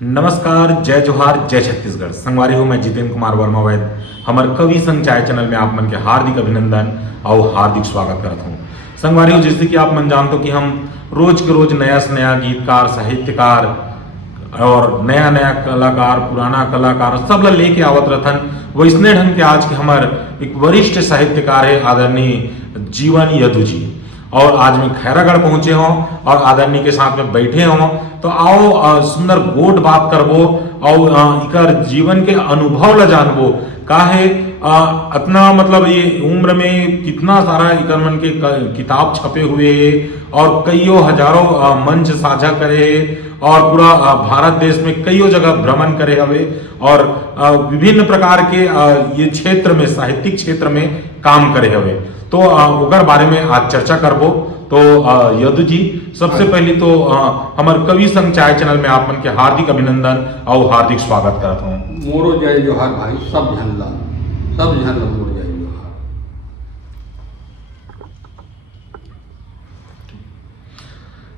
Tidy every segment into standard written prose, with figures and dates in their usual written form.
नमस्कार, जय जोहार, जय छत्तीसगढ़। संगवारी हूँ मैं जितेंद्र कुमार वर्मा वैद। हमारे कवि संग चाय चैनल में आप मन के हार्दिक अभिनंदन और हार्दिक स्वागत करता हूँ। संगवारी हूँ, जैसे कि आप मन जानते हो कि हम रोज के रोज नया से नया गीतकार, साहित्यकार और नया नया कलाकार, पुराना कलाकार सब ला लेके आवत रहथन। वैसने ढंग के आज के हमार एक वरिष्ठ साहित्यकार है आदरणीय जीवन यदु जी, और आज मैं खैरागढ़ पहुंचे हों और आदरणीय के साथ में बैठे हों। तो आओ सुंदर गोट बात करबो और इकर जीवन के अनुभव ला जानबो। काहे इतना मतलब ये उम्र में कितना सारा इकर मन के किताब छपे हुए है और कईयों हजारों मंच साझा करे है और पूरा भारत देश में कईयों जगह भ्रमण करे हवे और विभिन्न प्रकार के ये क्षेत्र में, साहित्यिक क्षेत्र में काम करे हवे। तो ओकर बारे में आज चर्चा करबो। तो यदु जी, सबसे पहले तो हमारे कवि संग चाय चैनल में आप मन के हार्दिक अभिनंदन और हार्दिक स्वागत करता हूँ। मोरो जय जोहार भाई, सब झनला मोर जय जोहार।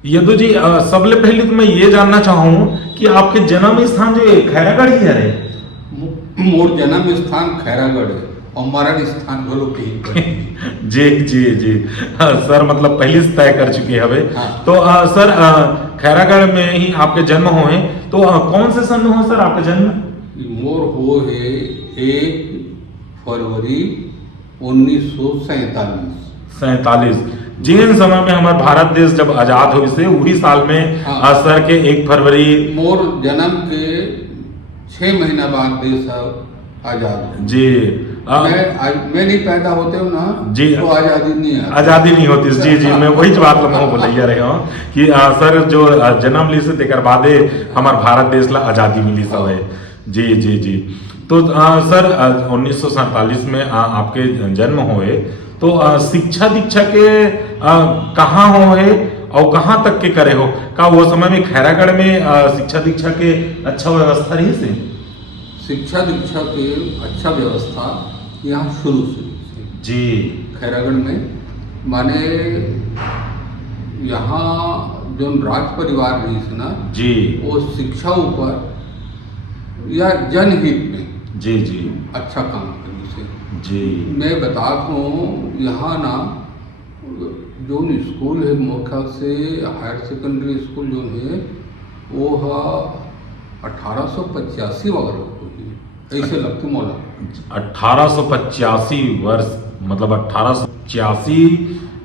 यदु जी, सबले पहले तो मैं ये जानना चाहूँ कि आपके जन्म स्थान जो है खैरागढ़ ही है? मोर जन्म स्थान खैरागढ़ है और मरण स्थान बोलो कहीं जी जी जी। सर मतलब पहले से तय कर चुके हवे। हाँ। तो सर खैरागढ़ में ही आपके जन्म हुए, तो कौन से सन में हो सर आपका जन्म? मोर हो है 1 फरवरी 1947। 47 जिन समय में हमारा भारत देश जब आजाद हुई से वही साल में हाँ। सर के 1 फरवरी मोर जन्म के 6 महीना बाद देश आजाद जी। मैं नहीं पैदा होते हो ना जी, तो आजादी नहीं होती। जी जी, मैं वही बात बोलिया रहे हूँ कि सर जो जन्म ली से तेकर बादे हमार भारत देश ला आजादी मिली सब है। जी जी जी। तो सर 1947 में आपके जन्म हुए, तो शिक्षा दीक्षा के कहाँ हुए और कहाँ तक के करे हो? का वो समय में खैरागढ़ में शिक्षा दीक्षा के अच्छा व्यवस्था रही से? शिक्षा दीक्षा के अच्छा व्यवस्था यहाँ शुरू से जी। खैरागढ़ में माने यहाँ जो राज परिवार रही से ना जी, वो शिक्षा ऊपर या जनहित में जी जी अच्छा काम करी से। जी। मैं बताता हूँ यहाँ ना जो स्कूल है मोर से हायर सेकेंडरी स्कूल जो है वो है 1885 वगैरह हुई, ऐसे लगते मोला 1885 वर्ष, मतलब 1886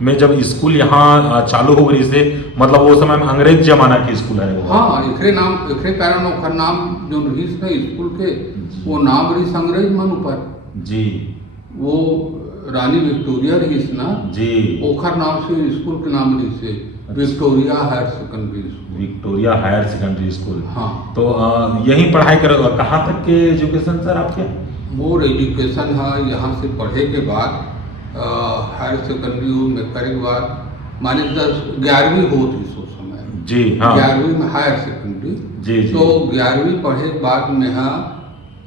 में जब स्कूल यहाँ चालू हो गई से, मतलब वो समय में अंग्रेज जमाना के स्कूल है वो। हाँ, एकरे कारण ओकर नाम जो रहीस ना स्कूल के वो नाम रहीस अंग्रेज मन ऊपर। जी। वो रानी विक्टोरिया रहीस ना जी। ओकर नाम से स्कूल के नाम रहीस Victoria higher secondary school. Victoria higher secondary school. हाँ। तो यहीं पढ़ाई कर कहाँ तक के एजुकेशन सर आपके? मोर एजुकेशन है यहाँ से पढ़े के बाद हायर सेकेंडरी में करे के बाद माने 11वीं होती उस समय। जी हाँ। 11वीं में हायर सेकेंडरी। जी जी। तो 11वीं पढ़े के बाद में यहाँ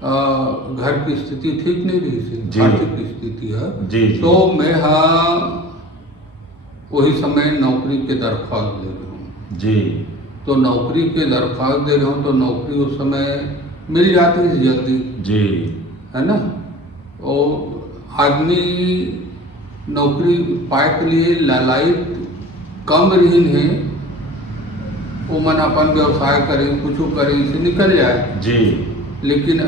घर की स्थिति ठीक नहीं रही थी, आर्थिक स्थिति है। जी जी। तो मैं यहाँ वही समय नौकरी के दरख्वास्त दे रहा हूँ। जी। तो नौकरी के दरख्वास्त दे रहा हूँ तो नौकरी उस समय मिल जाती है जल्दी, जी, है ना। और आदमी नौकरी पाए के लिए लालायित कम रही है, वो मन अपन व्यवसाय करे, कुछ करे, इसे निकल जाए। जी। लेकिन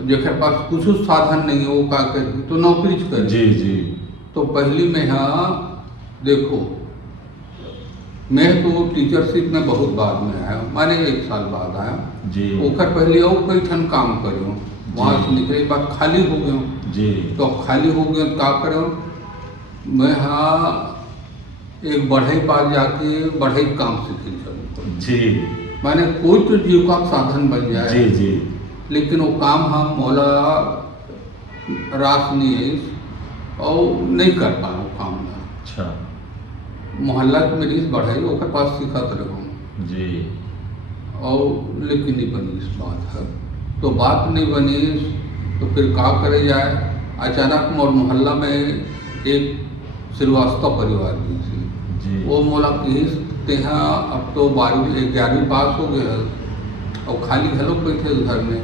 जेकर पास कुछ साधन नहीं है वो का करे तो नौकरी करे। जी जी। तो पहली में यहाँ देखो, मैं तो टीचरशिप में बहुत बाद में आया, माने 1 साल बाद आया जी। ओकर पहले और कई ठन काम करे, वहाँ से निकले बाद खाली हो गए। जी। तो खाली हो गए का करे, मैं हाँ एक बढ़ई पास जाके बढ़ई काम सीखे चलूँ। जी। माने कोई तो जीविका साधन बन जाए। जी जी। लेकिन वो काम हम मौला रास नहीं है और नहीं कर पाए वो काम में। अच्छा। मोहल्ला के मेरी बढ़ाई ओकर पास सीखत रहूँ जी। और लेकिन नहीं बनी इस बात है। तो बात नहीं बनी तो फिर का करे जाए। अचानक मोर मोहल्ला में एक श्रीवास्तव परिवार की थी, वो मोला किस तेहा अब तो 12वीं 11वीं पास हो गए और खाली घलो बैठे घर में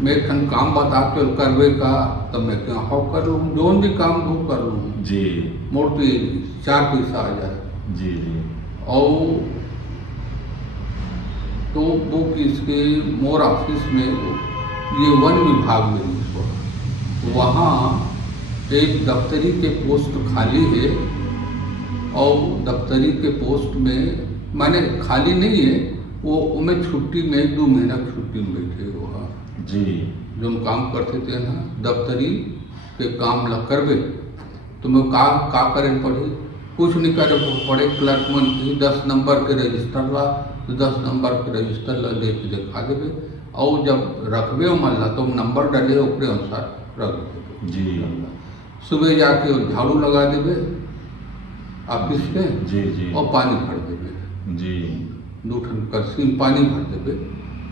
मैं खन काम बता के करवे का तब मैं क्या हो कर लूँ जोन भी काम वो कर लूँ जी मोर तो ये 4 पैसा आ जाए जी जी और तो वो किसके मोर ऑफिस में ये वन विभाग में वहाँ एक दफ्तरी के पोस्ट खाली है और दफ्तरी के पोस्ट में माने खाली नहीं है वो उमें छुट्टी में 2 महीना छुट्टी में बैठे वहाँ जी जो हम काम करते थे ना दफ्तरी के काम ल करवे तो मैं का करें पड़ी कुछ नहीं करे पड़े क्लर्क मन की 10 नंबर के रजिस्टर ला तो 10 नंबर के रजिस्टर ला दे के दिखा देवे और जब रखबे मन ला तो नंबर डाले ओकरे अनुसार रख देवे जी सुबह जाके झाड़ू लगा देवे ऑफिस के जी जी और पानी भर देवे जी 2 ठन करसी में पानी भर देवे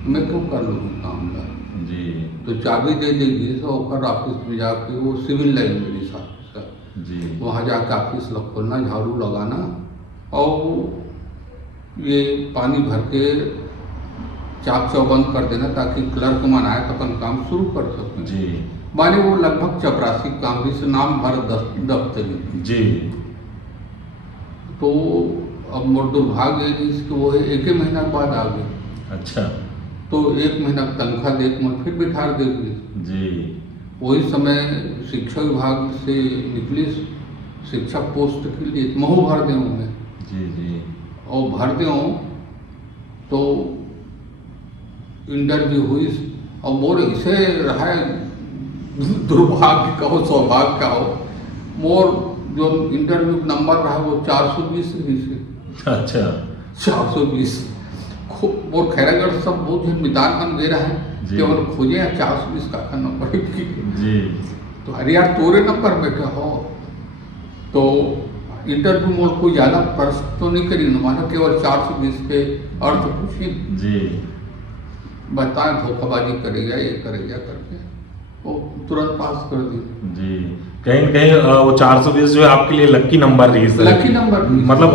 मैं क्यों कर लूँ काम ला जी तो चाबी दे देगी तो ओकर ऑफिस में जाके वो सिविल लाइन मेरी साथ जी वहाँ जाके ऑफिस लग खोलना झाड़ू लगाना और ये पानी भर के चाप चौबंद कर देना ताकि क्लर्क मन आए तो अपन काम शुरू कर सकें जी माने वो लगभग चपरासी काम भी से नाम भर दफ्तरी जी तो अब मोर दुर्भाग्य है इसके वो है 1 महीना के बाद आ गए अच्छा तो 1 महीना तनख्वाह दे के मैं फिर बिठा देगी जी वही समय शिक्षा विभाग से निकली शिक्षक पोस्ट के लिए महू भर दे मैं जी जी और भर दे तो इंटरव्यू हुई और मोर इसे रहा दुर्भाग्य कहो सौभाग्य का हो मोर जो इंटरव्यू नंबर रहा वो 420 से अच्छा 420 मोर खैरागढ़ सब बहुत मितान मन दे रहा है जी। कि अगर खोजे 420 का नंबर जी तो अरे यार तोरे नंबर में क्या हो तो इंटरव्यू मोड कोई ज़्यादा प्रश्न तो नहीं करी मानो केवल 420 के अर्थ पूछी जी बताए धोखाबाजी करेगा ये करेगा करके वो तुरंत पास कर दी जी कहीं न कहीं वो 420 जो है आपके लिए लकी नंबर रही सर लकी नंबर भी। मतलब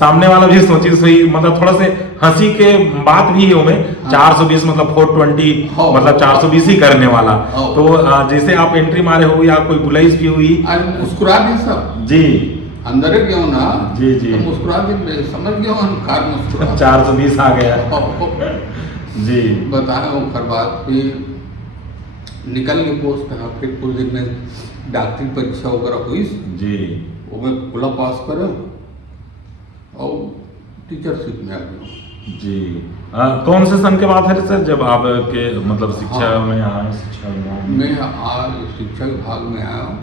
सामने वाला भी सोची सही मतलब थोड़ा से हंसी के बात भी है उनमें हाँ। 420 मतलब 420 हाँ। मतलब 420 ही करने वाला हाँ। तो जैसे आप एंट्री मारे हो या कोई बुलाइस भी हुई आज मुस्कुरा दी सब जी अंदर ही गया ना जी जी तो मुस्कुरा दी समझ गया कार मुस्कुरा 420 आ गया जी बताया वो खरबात फिर निकल के पोस्ट है फिर कुछ दिन में डॉक्टरी परीक्षा वगैरह हुई जी वो मैं खुला पास करे और टीचरशिप में आ गया जी कौन से सन के बात है सर जब आप के मतलब शिक्षा हाँ। में आए शिक्षा विभाग में? मैं आज शिक्षा विभाग में आया हूँ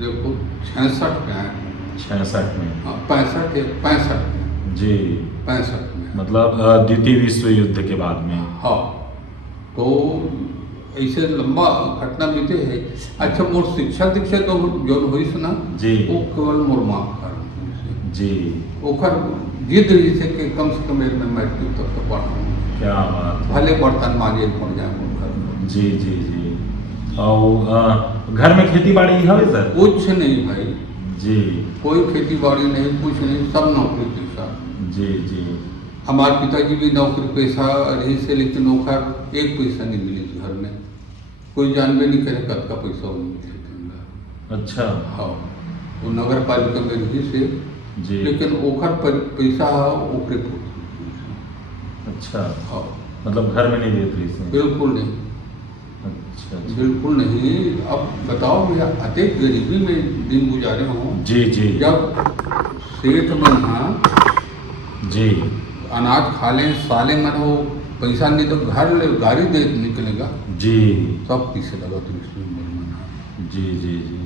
देखो 66 में आया हूँ 66 में हाँ 65 में जी 65 में मतलब द्वितीय विश्व युद्ध के बाद में हाँ तो ऐसे लंबा घटना बीते है अच्छा मोर शिक्षा दीक्षा तो जो हुई ना जी वो केवल मोर माँ कारण जी ओकर जिद रही थे कि कम से कम एक में मैट्रिक तक तो पढ़ा क्या बात है भले बर्तन मांगे पड़ जाए घर जी जी जी और घर में खेती बाड़ी है सर कुछ नहीं भाई जी कोई खेती बाड़ी नहीं कुछ नहीं सब नौकरी पेशा जी जी हमारे पिताजी भी नौकरी पेशा रही से लेकिन ओकर 1 पैसा नहीं मिली घर में कोई जानबे नहीं करे कब का पैसा वो मिले अच्छा हाँ वो नगर पालिका में रही से जी लेकिन ओकर पैसा ओकरे पुत्र अच्छा हाँ मतलब घर में नहीं देते इसमें बिल्कुल नहीं अच्छा अच्छा। बिल्कुल नहीं अब बताओ भैया अधिक गरीबी में दिन गुजारे हों जी जी जब सेठ में यहाँ जी अनाज खा लें साले मन हो पैसा नहीं तो घर ले गाड़ी दे निकलेगा जी सब पीछे लगा तो इसमें मन जी जी जी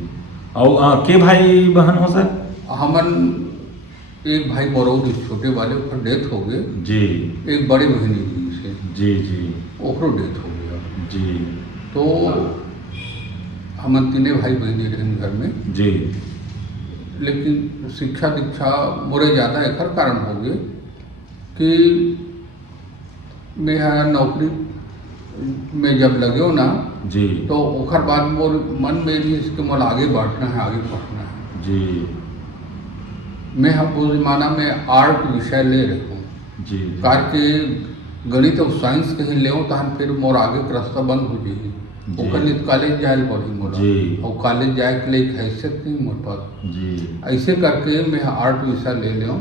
और के भाई बहन हो सर हमन एक भाई बरौद छोटे वाले ओकर डेथ हो गए जी एक बड़ी बहन जी से जी जी ओकरो डेथ हो गया जी तो हमन 3 भाई बहन रहे घर में जी लेकिन शिक्षा दीक्षा मोरे ज़्यादा एकर कारण हो गए कि मैं यहाँ नौकरी में जब लगे हो ना जी तो ओकर बाद मोर मन में भी इसके मोल आगे बढ़ना है आगे पढ़ना है जी मैं हम वो जमाना में आर्ट विषय ले रहा हूँ जी कार के गणित और साइंस कहीं ले तहन फिर मोर आगे के रास्ता बंद हो जाइए। जी। ओकर लिए कॉलेज जाए पड़ी मोला, जी। और कॉलेज जाए के लिए एक हैसियत नहीं मोर पास। जी ऐसे करके मैं आर्ट विषय ले लियो।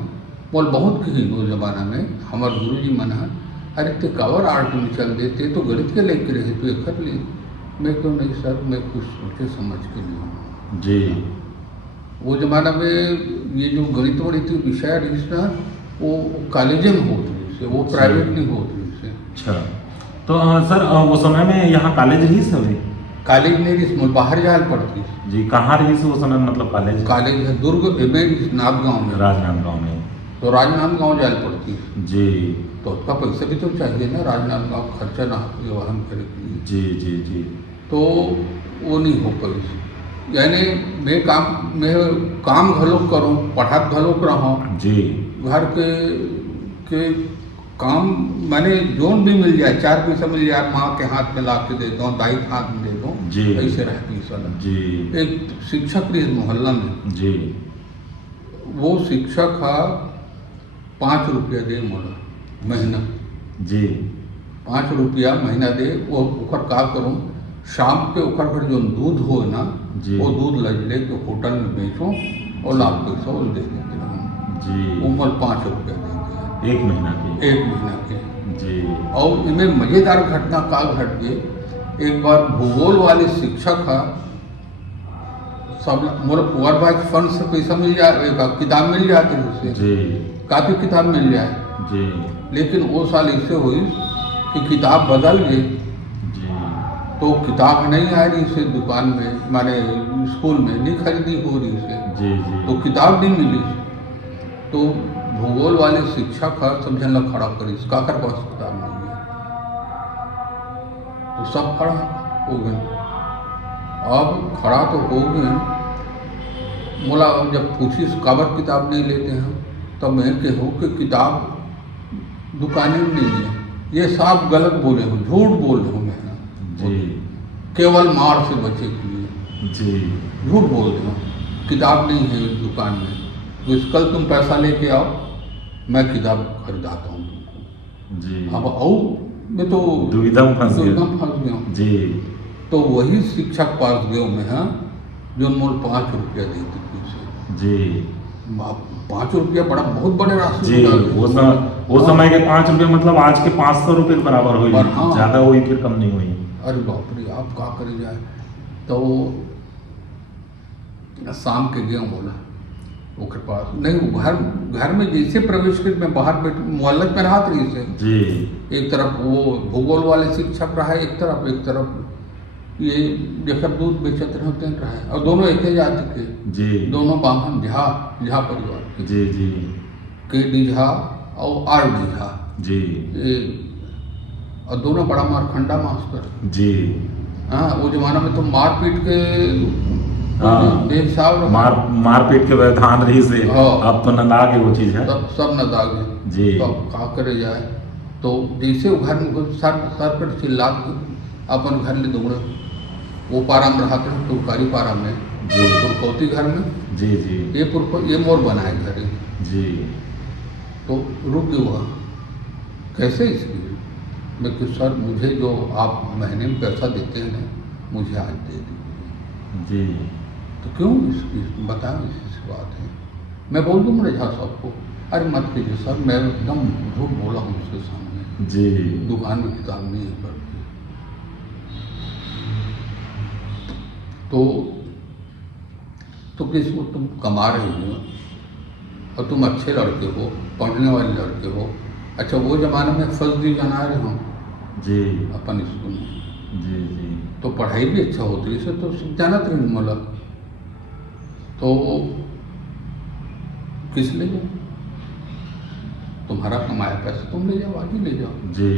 मोल बहुत कही वो जमाना में हमारे गुरु जी मन है, अरे ते कवर आर्ट में चल देते तो गणित के लेके रहे तो एक लिए। मैं क्यों नहीं सर, मैं कुछ सोचे समझ के लिए। जी वो जमाना में ये जो गणित वणित विषय रही ना, वो कॉलेज में होती से, वो प्राइवेट नहीं होती से। अच्छा, तो सर वो समय में यहाँ कॉलेज रही सभी? कॉलेज नहीं रही, बाहर जाल पड़ती। जी, कहाँ रही से वो समय मतलब कॉलेज? कॉलेज है दुर्ग नाथगांव में, राजनांदगांव में। तो राजनांदगांव जाल पड़ती। जी। तो उसका पैसा भी तो चाहिए ना, राजनांदगांव खर्चा ना वहन करे के लिए। जी जी जी। तो वो नहीं हो पाई। यानी मैं काम घलोक करूँ, पढ़ात घलोक रहूँ। जी। घर के काम मैंने जोन भी मिल जाए, 4 पैसा मिल जाए, माँ के हाथ में ला के दे दो, दाई के हाथ में दे दो, जी। ऐसे रहती सर। जी। एक शिक्षक रही मोहल्ला में। जी। वो शिक्षक है 5 रुपया दे मोला महीना। जी। 5 रुपया महीना दे। वो ओकर का करूँ, शाम के ओकर घर जो दूध हो ना, जी। वो दूध ले के होटल में बेचो और लाख पैसा वो दे देते रहूँ। जी। उम्र 5 रुपया देते हैं 1 महीना की? 1 महीना के। जी। और इनमें मज़ेदार घटना का घट गई। एक बार भूगोल वाले शिक्षक का सब मोर पुअर बाइक फंड से पैसा मिल जाए, किताब मिल जाती है उससे। जी। काफ़ी किताब मिल जाए। जी। लेकिन वो साल ऐसे हुई कि किताब बदल गई। जी। तो किताब नहीं आ रही से दुकान में, माने स्कूल में नहीं खरीदी हो रही से। जी। जी। तो किताब नहीं मिली। तो भूगोल वाले शिक्षक का समझन ला खड़ा करी, काकर पास किताब नहीं है। तो सब खड़ा हो गए। अब खड़ा तो हो गए, मोला जब पूछी काबर किताब नहीं लेते हैं, तब मैं कहूँ कि किताब दुकानें में नहीं है। ये साफ गलत बोले हूँ, झूठ बोले हूँ मैं। जी। केवल मार से बचे के लिए जी। झूठ बोल रहे हो। किताब नहीं है दुकान में, तो कल तुम पैसा लेके आओ, मैं किताब खरीदाता हूँ तुमको। जी। अब आओ, मैं तो दुविधा में फंस गया हूँ। जी। तो वही शिक्षक पास गयो मैं, हाँ, जो मोल 5 रुपया देती थी। जी। 5 रुपया बड़ा बहुत बड़े राशि। जी, वो समय के 5 रुपये मतलब आज के 500 रुपये के बराबर हुई। हाँ। ज़्यादा हुई फिर कम नहीं हुई। अरे बाप रे, आप क्या करे जाए। तो शाम के गया बोला ओकर पास नहीं, वो घर में जैसे प्रवेश कर, मैं बाहर बैठ मोहल्ले में रहा रही से। जी। एक तरफ वो भूगोल वाले शिक्षक रहा, एक तरफ ये जेकर दूध बेचत रहते रहा, और दोनों एक ही जाति के। जी। दोनों बामन झा परिवार के। जी। जी। के डी झा और आर डी झा। जी। ये और दोनों बड़ा मारखंडा मास्टर। जी। हाँ, वो जमाना में तो मारपीट के हाँ, बेहिसाब मारपीट के व्यवधान रही से। हाँ। अब तो नंदागे वो चीज़ है। सब न दागे। जी। तो अब का करे जाए। तो जैसे वो घर में सर पर चिल्ला के अपन घर ले दौड़े। वो पारा में रहा था, तुरकारी पारा में। जी। पुरकौती घर में। जी। जी। ये मोर बनाए घर। जी। तो रुक गया, कैसे इसकी। मैं कि सर मुझे जो आप महीने में पैसा देते हैं ना, मुझे आज दे दीजिए। जी। तो क्यों इसकी बताओ, इसी बात है। मैं बोल दूँ मेरे झा साहब को, अरे मत कीजिए सर, मैं एकदम झूठ बोला हूँ उसके सामने। जी। दुकान में किताब नहीं है पढ़ती। तो किसको तुम कमा रहे हो और तुम अच्छे लड़के हो, पढ़ने वाले लड़के हो। अच्छा, वो ज़माने में फर्स्ट डिवीजन आ रहे हो जी। अपन स्कूल में। जी। जी। तो पढ़ाई भी अच्छा होती है, इसे तो जानत रही मतलब। तो किस ले जाओ, तुम्हारा कमाया पैसा तुम ले जाओ, आगे ले जाओ। जी।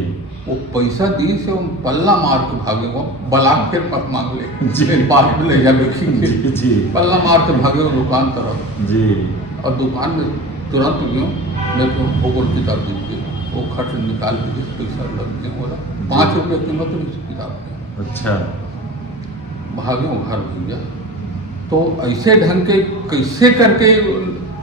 वो पैसा दी से वो पल्ला मार के भागे, वो बलाक फिर मत मांग ले। जी। बाहर में ले जा बेचेंगे। जी। जी। पल्ला मार के भागे वो दुकान तरफ। जी। और दुकान में तुरंत गयो, मैं तो भूगोल किताब दीजिए। वो खर्च निकाल दीजिए, पैसा लग गया बोला 5 रुपये कीमत है इस किताब की। अच्छा। भागे वो घर भैया। तो ऐसे ढंग के कैसे करके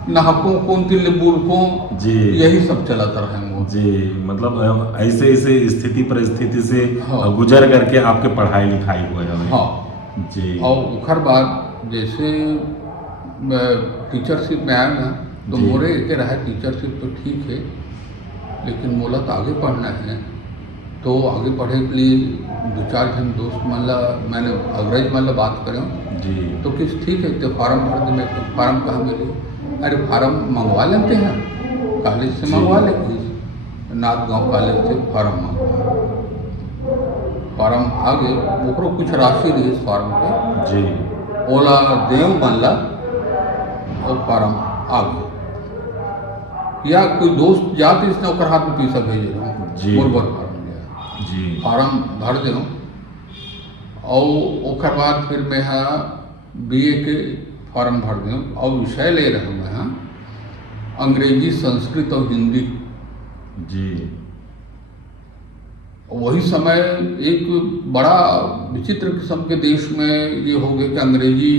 नहकों कौन तिल बुड़कों जी यही सब चलता रहे वो। जी, मतलब ऐसे ऐसे स्थिति परिस्थिति से हाँ। गुजर करके आपके पढ़ाई लिखाई हुए हमें। हाँ। जी और उखर बाद जैसे टीचरशिप में आया ना तो जी। मोरे एक रहा टीचरशिप तो ठीक है, लेकिन मोला तो आगे पढ़ना है। तो आगे पढ़े के लिए दो चार जन दोस्त मान ला मैंने अंग्रेज मान ला बात करें जी तो किस ठीक है तो फार्म भर दे। मैं फार्म कहाँ मिली? अरे फार्म मंगवा लेते हैं, कॉलेज से जी। मंगवा लेते हैं, नाथ गांव कॉलेज से फार्म मंगवा। फार्म आ गए, ओकरो कुछ राशि रही इस फार्म के, जी ओला देव मान ला और फार्म आ गए। या कोई दोस्त जाते इसने ओकर हाथ में पैसा भेज रहा हूँ जी। बरबर फार्म लिया, जी फार्म भर दे और ओकर बाद फिर मैं यहाँ बीए के फार्म भर दूँ और विषय ले रहा हूँ मैं यहाँ अंग्रेजी, संस्कृत और हिंदी। जी वही समय एक बड़ा विचित्र किस्म के देश में ये हो गया कि अंग्रेजी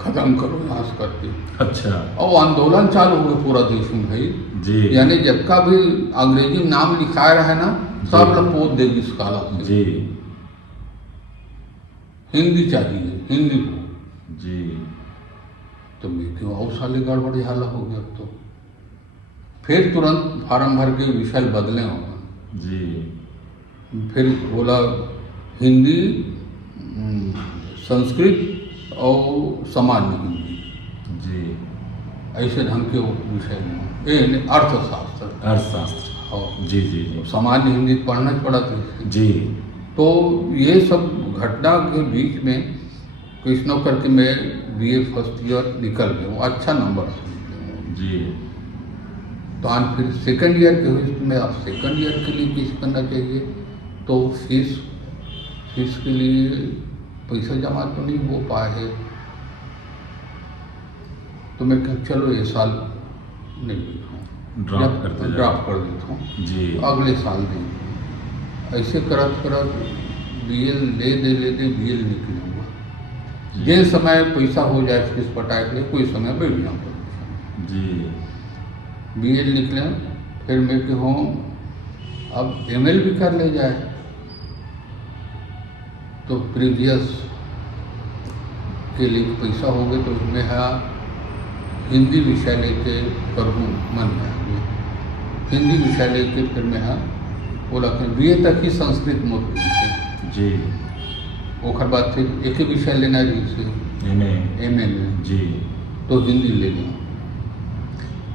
खत्म करो यहाँ से करके, अच्छा और आंदोलन चालू हो गया पूरा देश में भाई। जी यानी जबका भी अंग्रेजी में नाम लिखाया रहे ना सब लोग पोत देगी इस काला से। जी हिंदी चाहिए, हिंदी को। जी तो मैं क्यों और साले गड़बड़ी हाला हो गया। तो फिर तुरंत फार्म भर के विषय बदले होगा। जी फिर बोला हिंदी, संस्कृत और सामान्य हिंदी, जी ऐसे ढंग के वो विषय में अर्थशास्त्र। अर्थशास्त्र। और जी जी जी सामान्य हिंदी पढ़ना पड़ा था इससे। जी तो ये सब घटना के बीच में कुछ न करके मैं बीए फर्स्ट ईयर निकल गया हूँ, अच्छा नंबर से निकले हूँ। जी तो आज फिर सेकंड ईयर के हुए में अब सेकंड ईयर के लिए किस करना चाहिए, तो फीस के लिए पैसा जमा तो नहीं हो पाए है। तो मैं कहा चलो ये साल नहीं ड्रॉप कर देता हूँ, जी अगले साल देंगे। ऐसे करत करत बीएल ले दे बीएल निकलूँगा। जिस समय पैसा हो जाए फीस पटाए के लिए कोई समय बैठ जाऊँ। जी बीएल निकले, फिर मैं कि हूँ अब एमएल भी कर ले जाए। तो प्रीवियस के लिए पैसा हो गए तो मैं हाँ हिंदी विषय लेके करूँ मन में आ गया। हिंदी विषय लेके फिर मैं हाँ बोला कि बीए तक ही संस्कृत मोट से जी ओकर बाद फिर एक ही विषय लेना जैसे एमए में जी तो हिंदी ले लें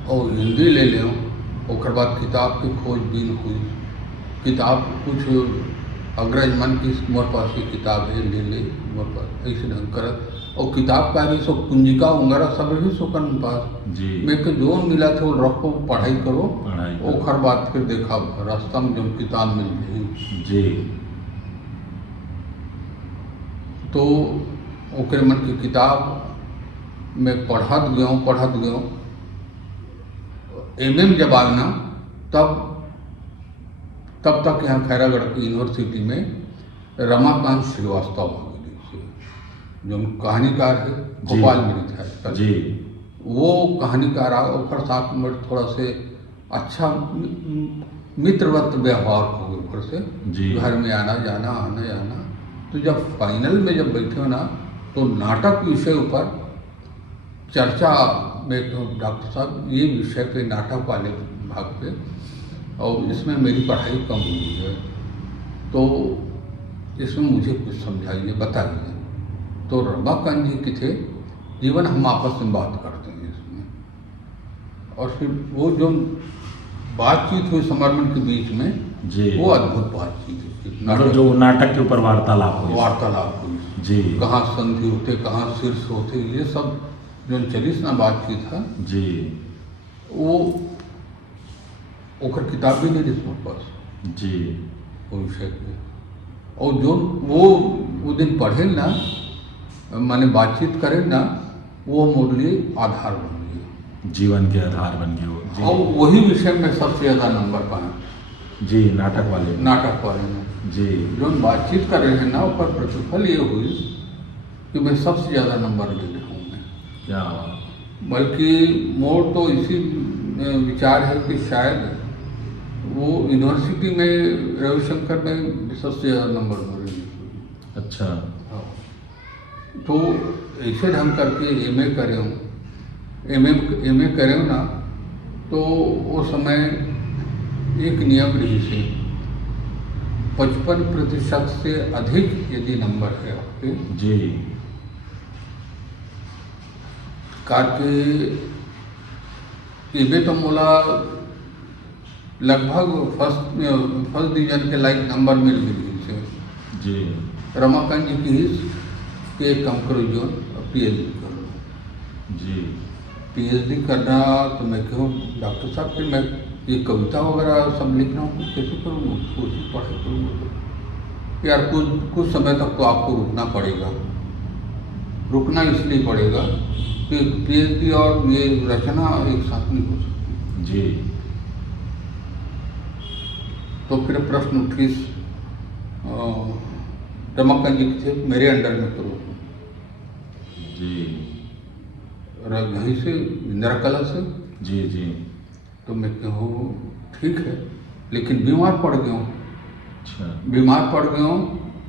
और हिंदी ले लें। ओकर बाद किताब की खोजबीन हुई, किताब कुछ अंग्रेज मन की मोर पास की किताब है ले ले मोर पास ऐसे ढंग करत। और किताब का भी सो कुंजिका उंगरा सब भी सोकन पास जी मैं के जो मिला थे वो रखो पढ़ाई करो। पढ़ाई करो। ओखर बाद फिर देखा रास्ता में जो किताब मिल गई जी तो ओकरे मन की किताब में पढ़त गयो। एमए में जब आना तब तक यहाँ खैरागढ़ की यूनिवर्सिटी में रमाकांत श्रीवास्तव आ गए, जो कहानीकार है भोपाल में था जी वो कहानीकार आ ओकर साथ में थोड़ा से अच्छा मित्रवत व्यवहार हो गए ऊपर से जी। घर में आना जाना। तो जब फाइनल में जब बैठे ना तो नाटक विषय ऊपर चर्चा में डॉक्टर साहब ये विषय पे नाटक वाले भाग पे और इसमें मेरी पढ़ाई कम हुई है तो इसमें मुझे कुछ समझाइए बताइए। तो रमाकांत जी के थे जीवन हम आपस में बात करते हैं इसमें। और फिर वो जो बातचीत हुई समर्पण के बीच में जी वो अद्भुत बातचीत थी। मतलब जो नाटक के ऊपर वार्तालाप हुई वार्तालाप हुई जी कहाँ संधि होते कहाँ शीर्ष होते ये सब जो चलिस ना बातचीत है जी वो ओकर किताब भी नहीं थी मेरे पास जी वो विषय पे। और जो वो दिन पढ़े ना माने बातचीत करें ना वो मोर लिए आधार बन गया, जीवन के आधार बन गए वो जी। और वही विषय में सबसे ज़्यादा नंबर पाया जी नाटक वाले में जी जो बातचीत कर रहे हैं ना ऊपर प्रतिफल ये हुई कि मैं सबसे ज़्यादा नंबर ले रहा हूँ मैं। क्या बल्कि मोर तो इसी विचार है कि शायद वो यूनिवर्सिटी में रविशंकर में सबसे ज़्यादा नंबर मिले। अच्छा। हाँ, तो ऐसे ढंग करके एमए करे हूँ, एमए करे हूँ ना, तो वो समय एक नियम रही से 55% से अधिक यदि नंबर है आपके जी करके एमए तो मोला लगभग फर्स्ट डिवीजन के लाइक नंबर मिल गई से जी रमाकांत जी की के कम करो जो पीएचडी कर लो। जी पीएचडी करना तो मैं क्यों डॉक्टर साहब फिर मैं ये कविता वगैरह सब लिख रहा हूँ, कैसे करूँगा, कोशिश पढ़ाई करूँगा यार, कुछ समय तक तो आपको रुकना पड़ेगा। रुकना इसलिए पड़ेगा कि पीएचडी और ये रचना एक साथ नहीं हो सकती। जी तो फिर प्रश्न उठी रमाकांत जी थे मेरे अंडर में करो जी यहीं से इंदिरा कला से। जी जी तो मैं कहूँ ठीक है, लेकिन बीमार पड़ गया हूँ। अच्छा। बीमार पड़ गया हूँ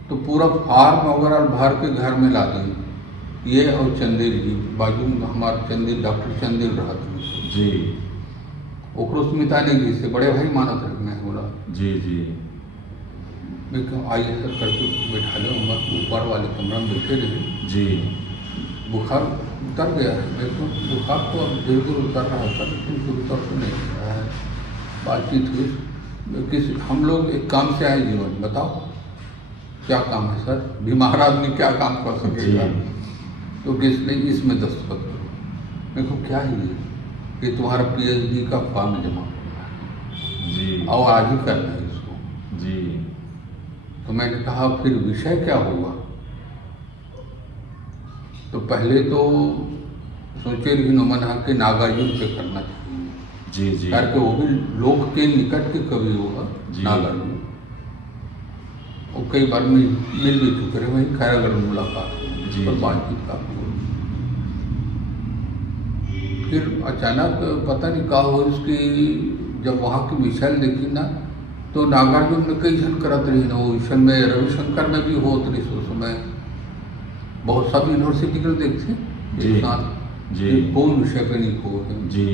तो पूरा फार्म वगैरह भर के घर में ला दी। ये और चंदेल जी बाजू में हमारे चंदेल डॉक्टर चंदेल रहा था जी ओकरो स्मिता ने जी से बड़े भाई मानत रखना है बोला। जी जी मैं कहूँ आइए सर करके बैठा लो, हम ऊपर वाले कमरा में बैठे रहे। जी बुखार उतर गया है, मैं तो बुखार तो अब धीरे धीरे उतर रहा था, लेकिन फिर उतर तो नहीं रहा है। बातचीत हुई किस हम लोग एक काम से आए जीवन, बताओ क्या काम है सर, बीमार आदमी क्या काम कर सकेगा। तो किसने इसमें दस्तखत करो। मैं कहूँ क्या है ये तुम्हारा पीएचडी का फॉर्म जमा करना है जी और आज ही करना है इसको। जी तो मैंने कहा फिर विषय क्या होगा। तो पहले तो सोचे रही नमन के नागार्जुन पे करना चाहिए जी जी करके, वो भी लोक के निकट के कवि होगा जी। नागार्जुन। और कई बार मिल भी चुके रहे वहीं खैरागढ़ में मुलाकात जी, पर जी। बातचीत काफी हुई। फिर अचानक पता नहीं कहा हो इसकी, जब वहाँ की मिसाइल देखी ना तो नागार्जुन में कई जन करत रही ना, वो विषय में रविशंकर में भी होत रही उस समय। बहुत सब यूनिवर्सिटी के देखते जी, एक साथ जी। कि कौन विषय पे नहीं हो है। जी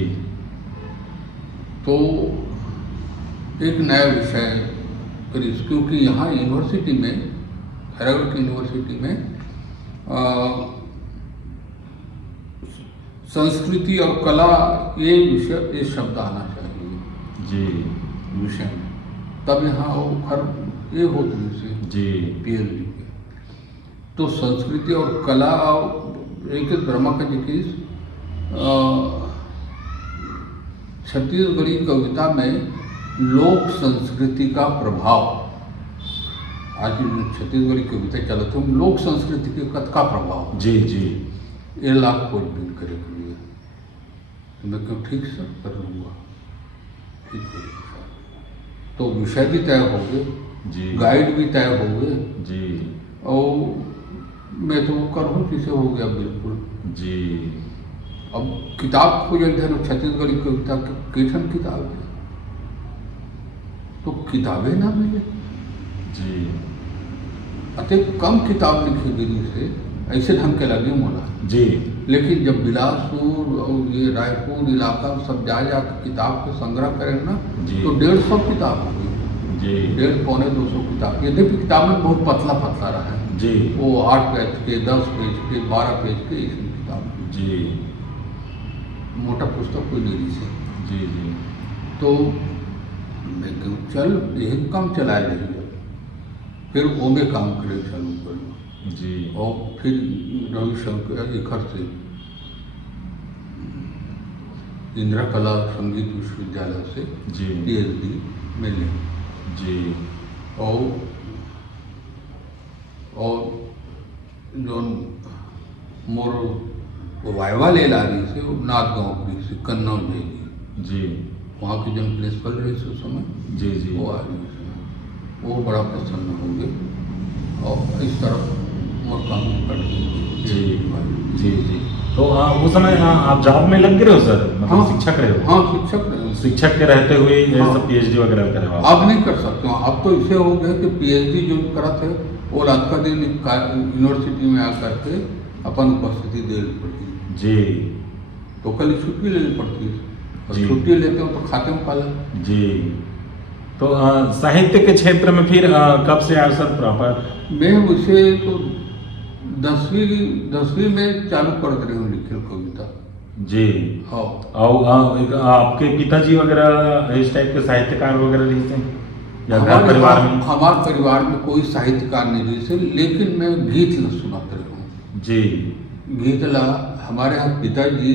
तो एक नया विषय करीब, क्योंकि यहाँ यूनिवर्सिटी में खैरागढ़ की यूनिवर्सिटी में संस्कृति और कला ये विषय ये शब्द आना चाहिए जी विषय में, तब यहाँ वो खर ये होती से जी पीएचडी के। तो संस्कृति और कला एक रमाकांत जी की छत्तीसगढ़ी कविता में लोक संस्कृति का प्रभाव, आज छत्तीसगढ़ी कविता चलते हैं लोक संस्कृति के का प्रभाव जी जी ये लाख खोजबीन करे के लिए। तो मैं क्यों ठीक सर कर लूँगा, ठीक है सर। तो विषय भी तय हो गए जी गाइड भी तय हो गए जी और मैं तो करहूँ किसे हो गया बिल्कुल। जी अब किताब खोजल थे ना छत्तीसगढ़ी कविता कैठन किताब है, तो किताबें ना मिले। जी अतः कम किताब लिखी गई से ऐसे ढंग के लगे मोला। जी लेकिन जब बिलासपुर और ये रायपुर इलाका में सब जा किताब के संग्रह करें ना जी। तो 150 किताब हो गई, जी 150-200 किताब। यद्यपि किताब में बहुत पतला पतला रहा है, जी वो 8 पेज के 10 पेज के 12 पेज के इसमें किताब, जी मोटा पुस्तक कोई नहीं से। जी जी तो मैं क्यों चल यही काम चलाए रही है। फिर वो में काम करे चालू कर जी और फिर रविशंकर इखर से इंदिरा कला संगीत विश्वविद्यालय से जी पीएचडी मिले। जी और जो मोर वाइवा ले ला रही से नाथ गाँव की से कन्नौज जाएगी, जी वहाँ की जन प्रिंसिपल रही से उस समय, जी जी वो आ रही से वो बड़ा प्रसन्न हो गए और इस तरफ मोर काम कर जी जी जी। तो उस समय आप जॉब में लग गए हो सर, मतलब हाँ, शिक्षक रहे हो? हाँ शिक्षक रहे हो। शिक्षक के रहते हुए ये हाँ। सब पीएचडी वगैरह करे हो आप? अब नहीं कर सकते हो, अब तो इसे हो गए कि पीएचडी जो करा थे वो रात का दिन यूनिवर्सिटी में आकर के अपन उपस्थिति देनी पड़ती जी तो कल छुट्टी लेनी पड़ती है, और जी। छुट्टी लेते हो तो खाते में काला। जी। तो साहित्य के क्षेत्र में फिर कब से आए सर प्रॉपर? मैं उसे तो 10वीं में चालू कर दे रही हूँ लिखल कविता। जी। हाँ, और आपके पिताजी वगैरह इस टाइप के साहित्यकार वगैरह लिखते हैं या घर परिवार में? हमारे परिवार में कोई साहित्यकार नहीं जैसे, लेकिन मैं गीत ला सुनाते रहा हूँ। जी गीत ला हमारे यहाँ पिताजी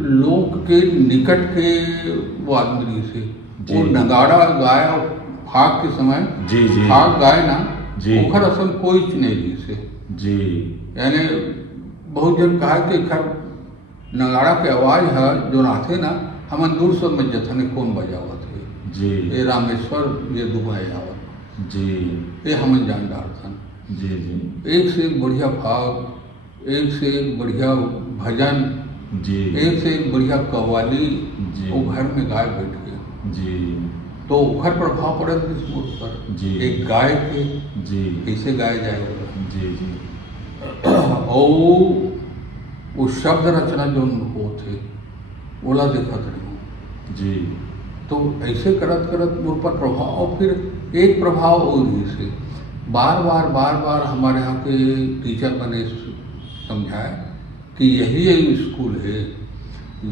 लोक के निकट के वो आदमी से जी। वो नगाड़ा गाया फाग के समय, जी जी फाग गाए ना जी। ओखर असल कोई नहीं जी से, जी यानी बहुत जन कहा कि खर नगाड़ा के आवाज है जो आते ना हमन दूर से में जथने कौन बजावत है जी ये रामेश्वर ये दुबई आवत जी ये हमन जान डालथन। जी जी एक से एक बढ़िया भाव, एक से एक बढ़िया भजन, जी एक से एक बढ़िया कव्वाली जी। वो घर में गाय बैठ गए जी तो ओखर प्रभाव पड़े इस मूड पर। जी। एक गाय के जी कैसे गाया जाएगा जी जी और वो शब्द रचना जो हो थे ओला देखत रहे जी तो ऐसे करत करत उन पर प्रभाव, और फिर एक प्रभाव और से बार बार हमारे यहाँ के टीचर बने समझाए कि यही एक स्कूल है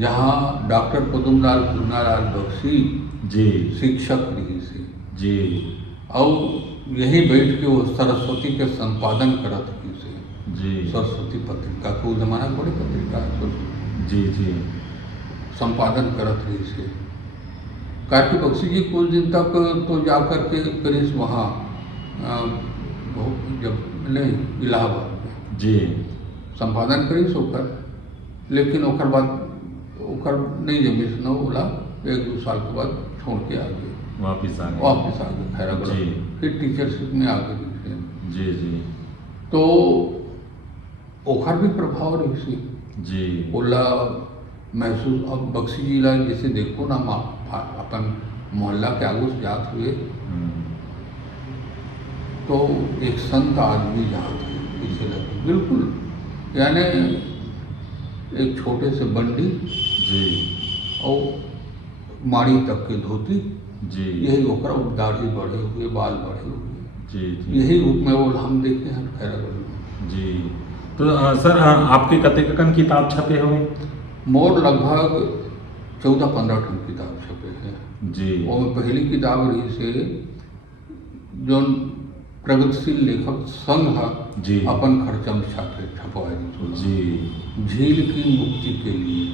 जहाँ डॉक्टर पदमलाल पूर्णालाल बख्शी जी शिक्षक रही से जी और यही बैठ के वो सरस्वती के संपादन करत रही से। जी सरस्वती पत्रिका को जमाना बड़ी पत्रिका है, सरस्वती जी जी संपादन करत रही से। कार्तिक बख्शी जी कुछ दिन तक तो जा कर के करीस वहाँ जब नहीं इलाहाबाद में जी संपादन करीस ओकर, लेकिन ओकर बाद ओकर नहीं जमीस न बोला, 1-2 साल के बाद छोड़ के आ गए, वापिस आ गए? वापस आ गए खैरागढ़, जी। फिर टीचरशिप में आ गए। जी जी तो ओखर भी प्रभाव रही से जी ओला महसूस। अब बख्शी जी ला जैसे देखो ना अपन मोहल्ला के आगू से जात हुए तो एक संत आदमी जात है पीछे लगे बिल्कुल, यानी एक छोटे से बंडी जी और माड़ी तक के धोती, जी यही ओकरा दाढ़ी बढ़े हुए, बाल बढ़े हुए, जी जी यही रूप में वो हम देखते हैं खैरागढ़ में। जी। तो सर आपके कतेकन किताब छपे हुए? मोर लगभग 14-15 ठन किताब छपे हैं जी और पहली किताब रही से जो प्रगतिशील लेखक संघ है जी अपन खर्चा में छपवाए जी झील की मुक्ति के लिए।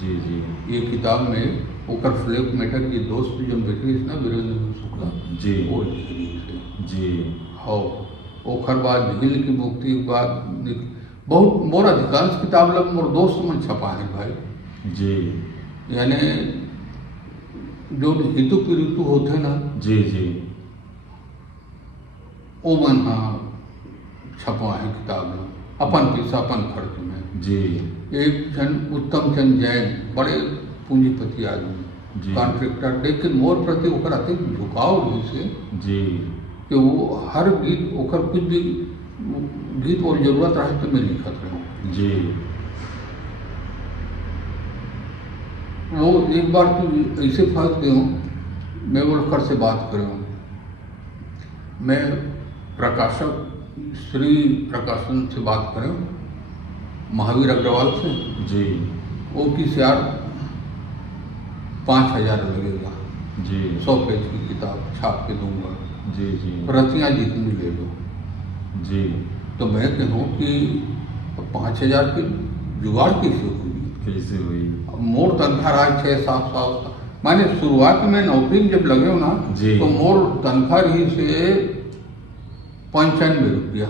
जी जी ये किताब में ओकर फ्लैग मेटर की दोस्त जो बैठी ना वीरेंद्र शुक्ला जी वो लिखी से जी हाँ। ओखर बाद झील की मुक्ति के बाद बहुत मोर अधिकांश किताब लग मोर दोस्त में छपा है भाई जी यानी जो ऋतु पिऋतु होते ना जी जी ओ मन हाँ छपवा है किताब में अपन पैसा अपन खर्च में। जी एक जन उत्तम चंद जैन बड़े पूंजीपति आदमी जी कॉन्ट्रेक्टर, लेकिन मोर प्रति ओकर अतिक झुकाव हुई से जी कि वो हर गीत ओकर कुछ भी गीत और जरूरत रहे तो मैं लिखत रहूँ। जी वो एक बार तो ऐसे फंस गए हूँ, मैं वो कर से बात कर रहा हूँ, मैं प्रकाशक श्री प्रकाशन से बात करें महावीर अग्रवाल से जी वो किस यार 5,000 लगेगा जी 100 पेज की किताब छाप के दूंगा, जी जी प्रतियाँ जितनी ले लो। जी तो मैं कहूँ कि 5,000 की जुगाड़ कैसे हुई? कैसे हुई? मोर तनख्वाह रहा 6-7 माने शुरुआत में नौकरी जब लगे हो ना जी। तो मोर तनख्वाह रही से 95 रुपया।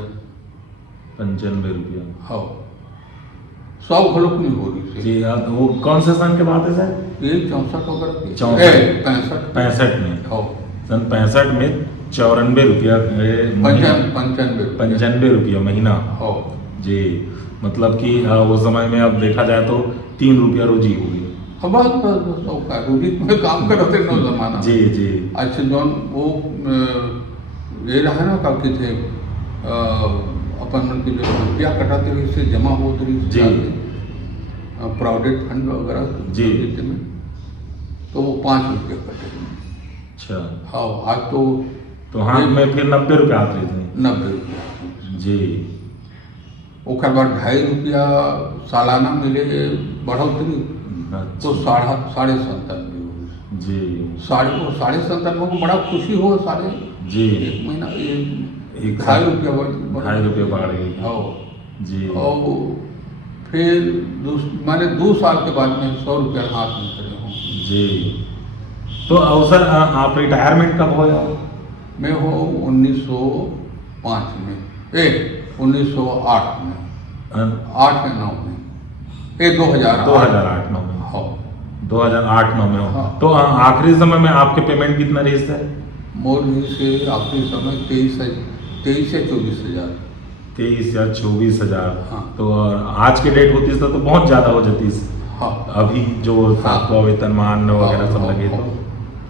95 रुपया? हाँ 100 घलोक नहीं हो रही से। जी वो कौन से सन के बात है सर? ये 64 वगैरह की 64 65 65 में? हाँ सन 65 में 94 रुपया 95 95 रुपया महीना। हाँ जी, मतलब कि वो समय में अब देखा जाए तो 3 रुपया रोजी होगी। अब बस का रूढ़ी में काम करते नो जमाना। जी जी अच्छा जौन वो ये रहा ना का थे अपन मन के जो रुपया कटाते रही से जमा होते रही जी। प्रोविडेंट फंड वगैरह जी। देते में तो वो 5 रुपया कटे। अच्छा, हाँ आज तो हाथ में फिर 90 रुपया आते थे। 90 रुपया जी। ओकर बाद 2.5 रुपया सालाना मिले बढ़ोतरी तो अच्छा, 97.5 जी 97.5 को बड़ा खुशी हो सारे जी। एक महीना ये एक 2.5 रुपया 2.5 रुपये बढ़ गई। हाँ जी। और फिर मैंने 2 साल के बाद में 100 रुपया हाथ में करे हूँ। जी, तो अवसर आप रिटायरमेंट कब हो जाओ? मैं हो 1905 में 1908 में 8 में 9 में 2008 9 में। हाँ 2008-9 में हो। हाँ। तो आखिरी समय में आपके पेमेंट कितना रही है? मोर से आखिरी समय 23 या 24 हज़ार। 23 या 24 हजार। हाँ। तो आज के डेट होती तो बहुत ज्यादा हो जाती। हाँ अभी जो सातवां वेतनमान वगैरह सब लगे हाँ।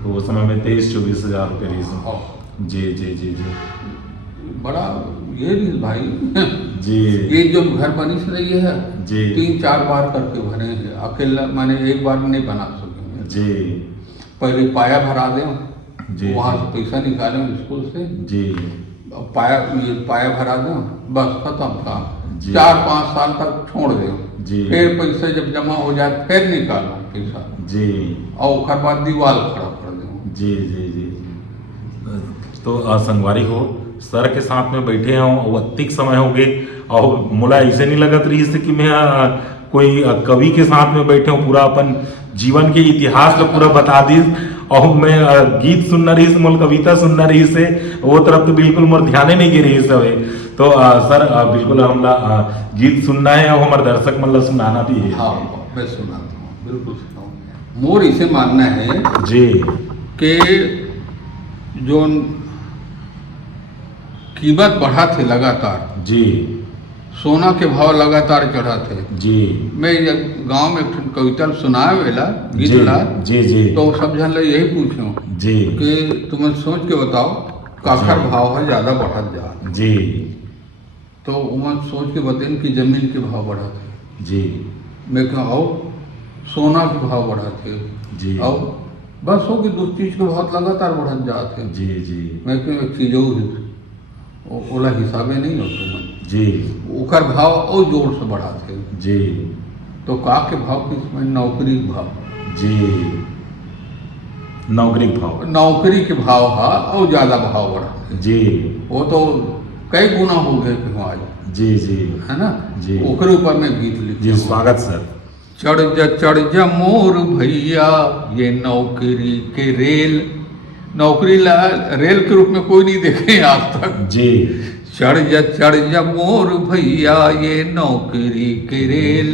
तो वो समय में 23-24 हजार रुपये रही थी। हाँ जी जी जी जी बड़ा ये नहीं भाई जी ये जो घर बनी से रही है जी 3-4 बार करके भरे हैं अकेला मैंने एक बार नहीं बना सके। जी पहले पाया भरा दें जी वहाँ से पैसा निकालें स्कूल से जी पाया भरा दें बस खत्म काम। जी। 4-5 साल तक छोड़ दें जी फिर पैसे जब जमा हो जाए फिर निकालो पैसा जी और उसके बाद दीवार खड़ा कर दें। जी जी जी। तो संगवारी हो सर के साथ में बैठे हों और अतिक समय हो गए और मुला ऐसे नहीं लगत रही से कि मैं कोई कवि के साथ में बैठे हूँ पूरा अपन जीवन के इतिहास को पूरा बता दी और मैं गीत सुनना रही से मोल कविता सुनना रही से वो तरफ तो बिल्कुल मोर ध्यान नहीं गिर रही से। तो सर बिल्कुल हमला गीत सुनना है और हमारे दर्शक मतलब सुनाना भी है। हाँ मैं सुनाता हूँ बिल्कुल सुनाऊँ। मोर इसे मानना है जी कि जो कीमत बढ़ा थे लगातार जी सोना के भाव लगातार चढ़ा थे। जी मैं गांव में एक कविता सुनाए वेला गीत ला जी जी तो सब जन ले यही पूछो जी कि तुम्हें सोच के बताओ काखर भाव है ज्यादा बढ़त जा। जी तो उमन सोच के बताइन कि जमीन के भाव बढ़ा थे। जी मैं कहा आओ सोना के भाव बढ़ा थे जी आओ बस हो कि दूसरी चीज के भाव लगातार बढ़त जाते। जी जी मैं कहा एक चीज ओला हिसाबे नहीं हो तुमन जी ओकर भाव और जोर से बढ़ा थे। जी तो का के भाव किस में नौकरी के भाव जी नौकरी के भाव नौकरी के भाव हा और ज्यादा भाव बढ़ा थे। जी वो तो कई गुना हो गए थे आज जी जी है ना जी ओकरे ऊपर में गीत लिख जी स्वागत सर। चढ़ जा मोर भैया ये नौकरी के रेल नौकरी ला रेल के रूप में कोई नहीं देखे आज तक। जी चढ़ जा मोर भैया ये नौकरी के रेल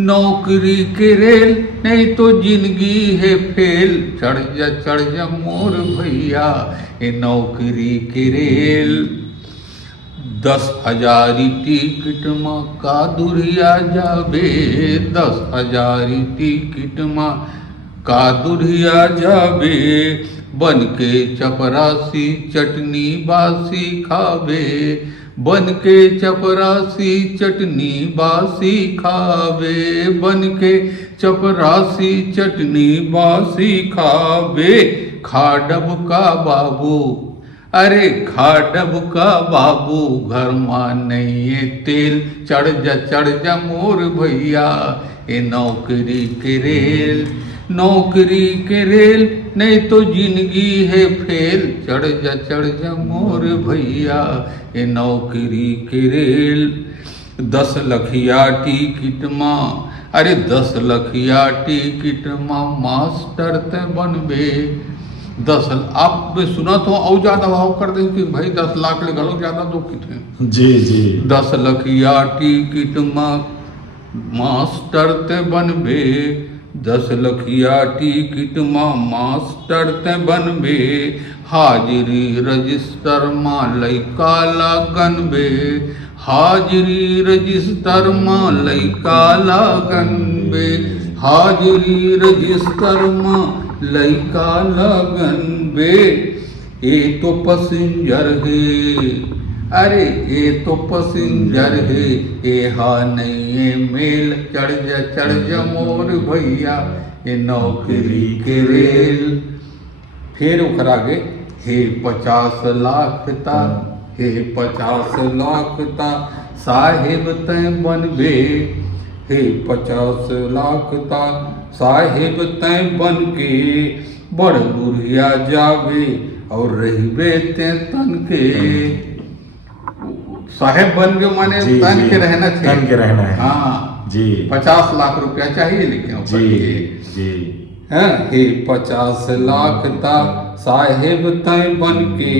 नौकरी के रेल नहीं तो जिंदगी है फेल। चढ़ जा मोर भैया ये नौकरी के रेल 10,000 टिकट में का दुरिया जाबे 10,000 टिकट में का दुरिया जाबे बन के चपरासी चटनी बासी खाबे बन के चपरासी चटनी बासी खाबे बन के चपरासी चटनी बासी खाबे खाडब का बाबू अरे खाडब का बाबू घर में नहीं है तेल। चढ़ जा मोर भैया ये नौकरी के रेल नौकरी के रेल नहीं तो जिंदगी है फेल। चढ़ जा मोर भैया ये नौकरी के रेल 10 लखिया टिकट माँ अरे 10 लखिया टिकट माँ मास्टर ते बनबे 10 आप सुना तो और ज्यादा भाव कर दे कि भाई 10 लाख ले गलो ज्यादा दुखित है। जी जी 10 लखिया टिकट माँ मास्टर ते बनबे 10 लखिया टिकट माँ मास्टर ते बनबे, हाजिरी रजिस्टर माँ लइका लागन बे, हाजिरी रजिस्टर माँ लइका लागन बे, हाजिरी रजिस्टर माँ लइका लागन बे। ये तो पैसेंजर है, अरे ये तो पैसेंजर है, ये हा नहीं है मेल, चढ़ जा मोर भैया ये नौकरी के रेल। फिर ओकर आगे हे 50 लाख ता, हे 50 लाख ता साहेब तय बनबे, हे 50 लाख ता साहेब तय बन के, बड़ दुरिया जावे और रहिबे ते तन के। साहेब बन के माने जी, तन जी, के रहना चाहिए, तन के रहना है। हाँ जी 50 लाख रुपया चाहिए लेकिन ऊपर जी ये। जी हैं हे 50 लाख ता साहेब तय बन के,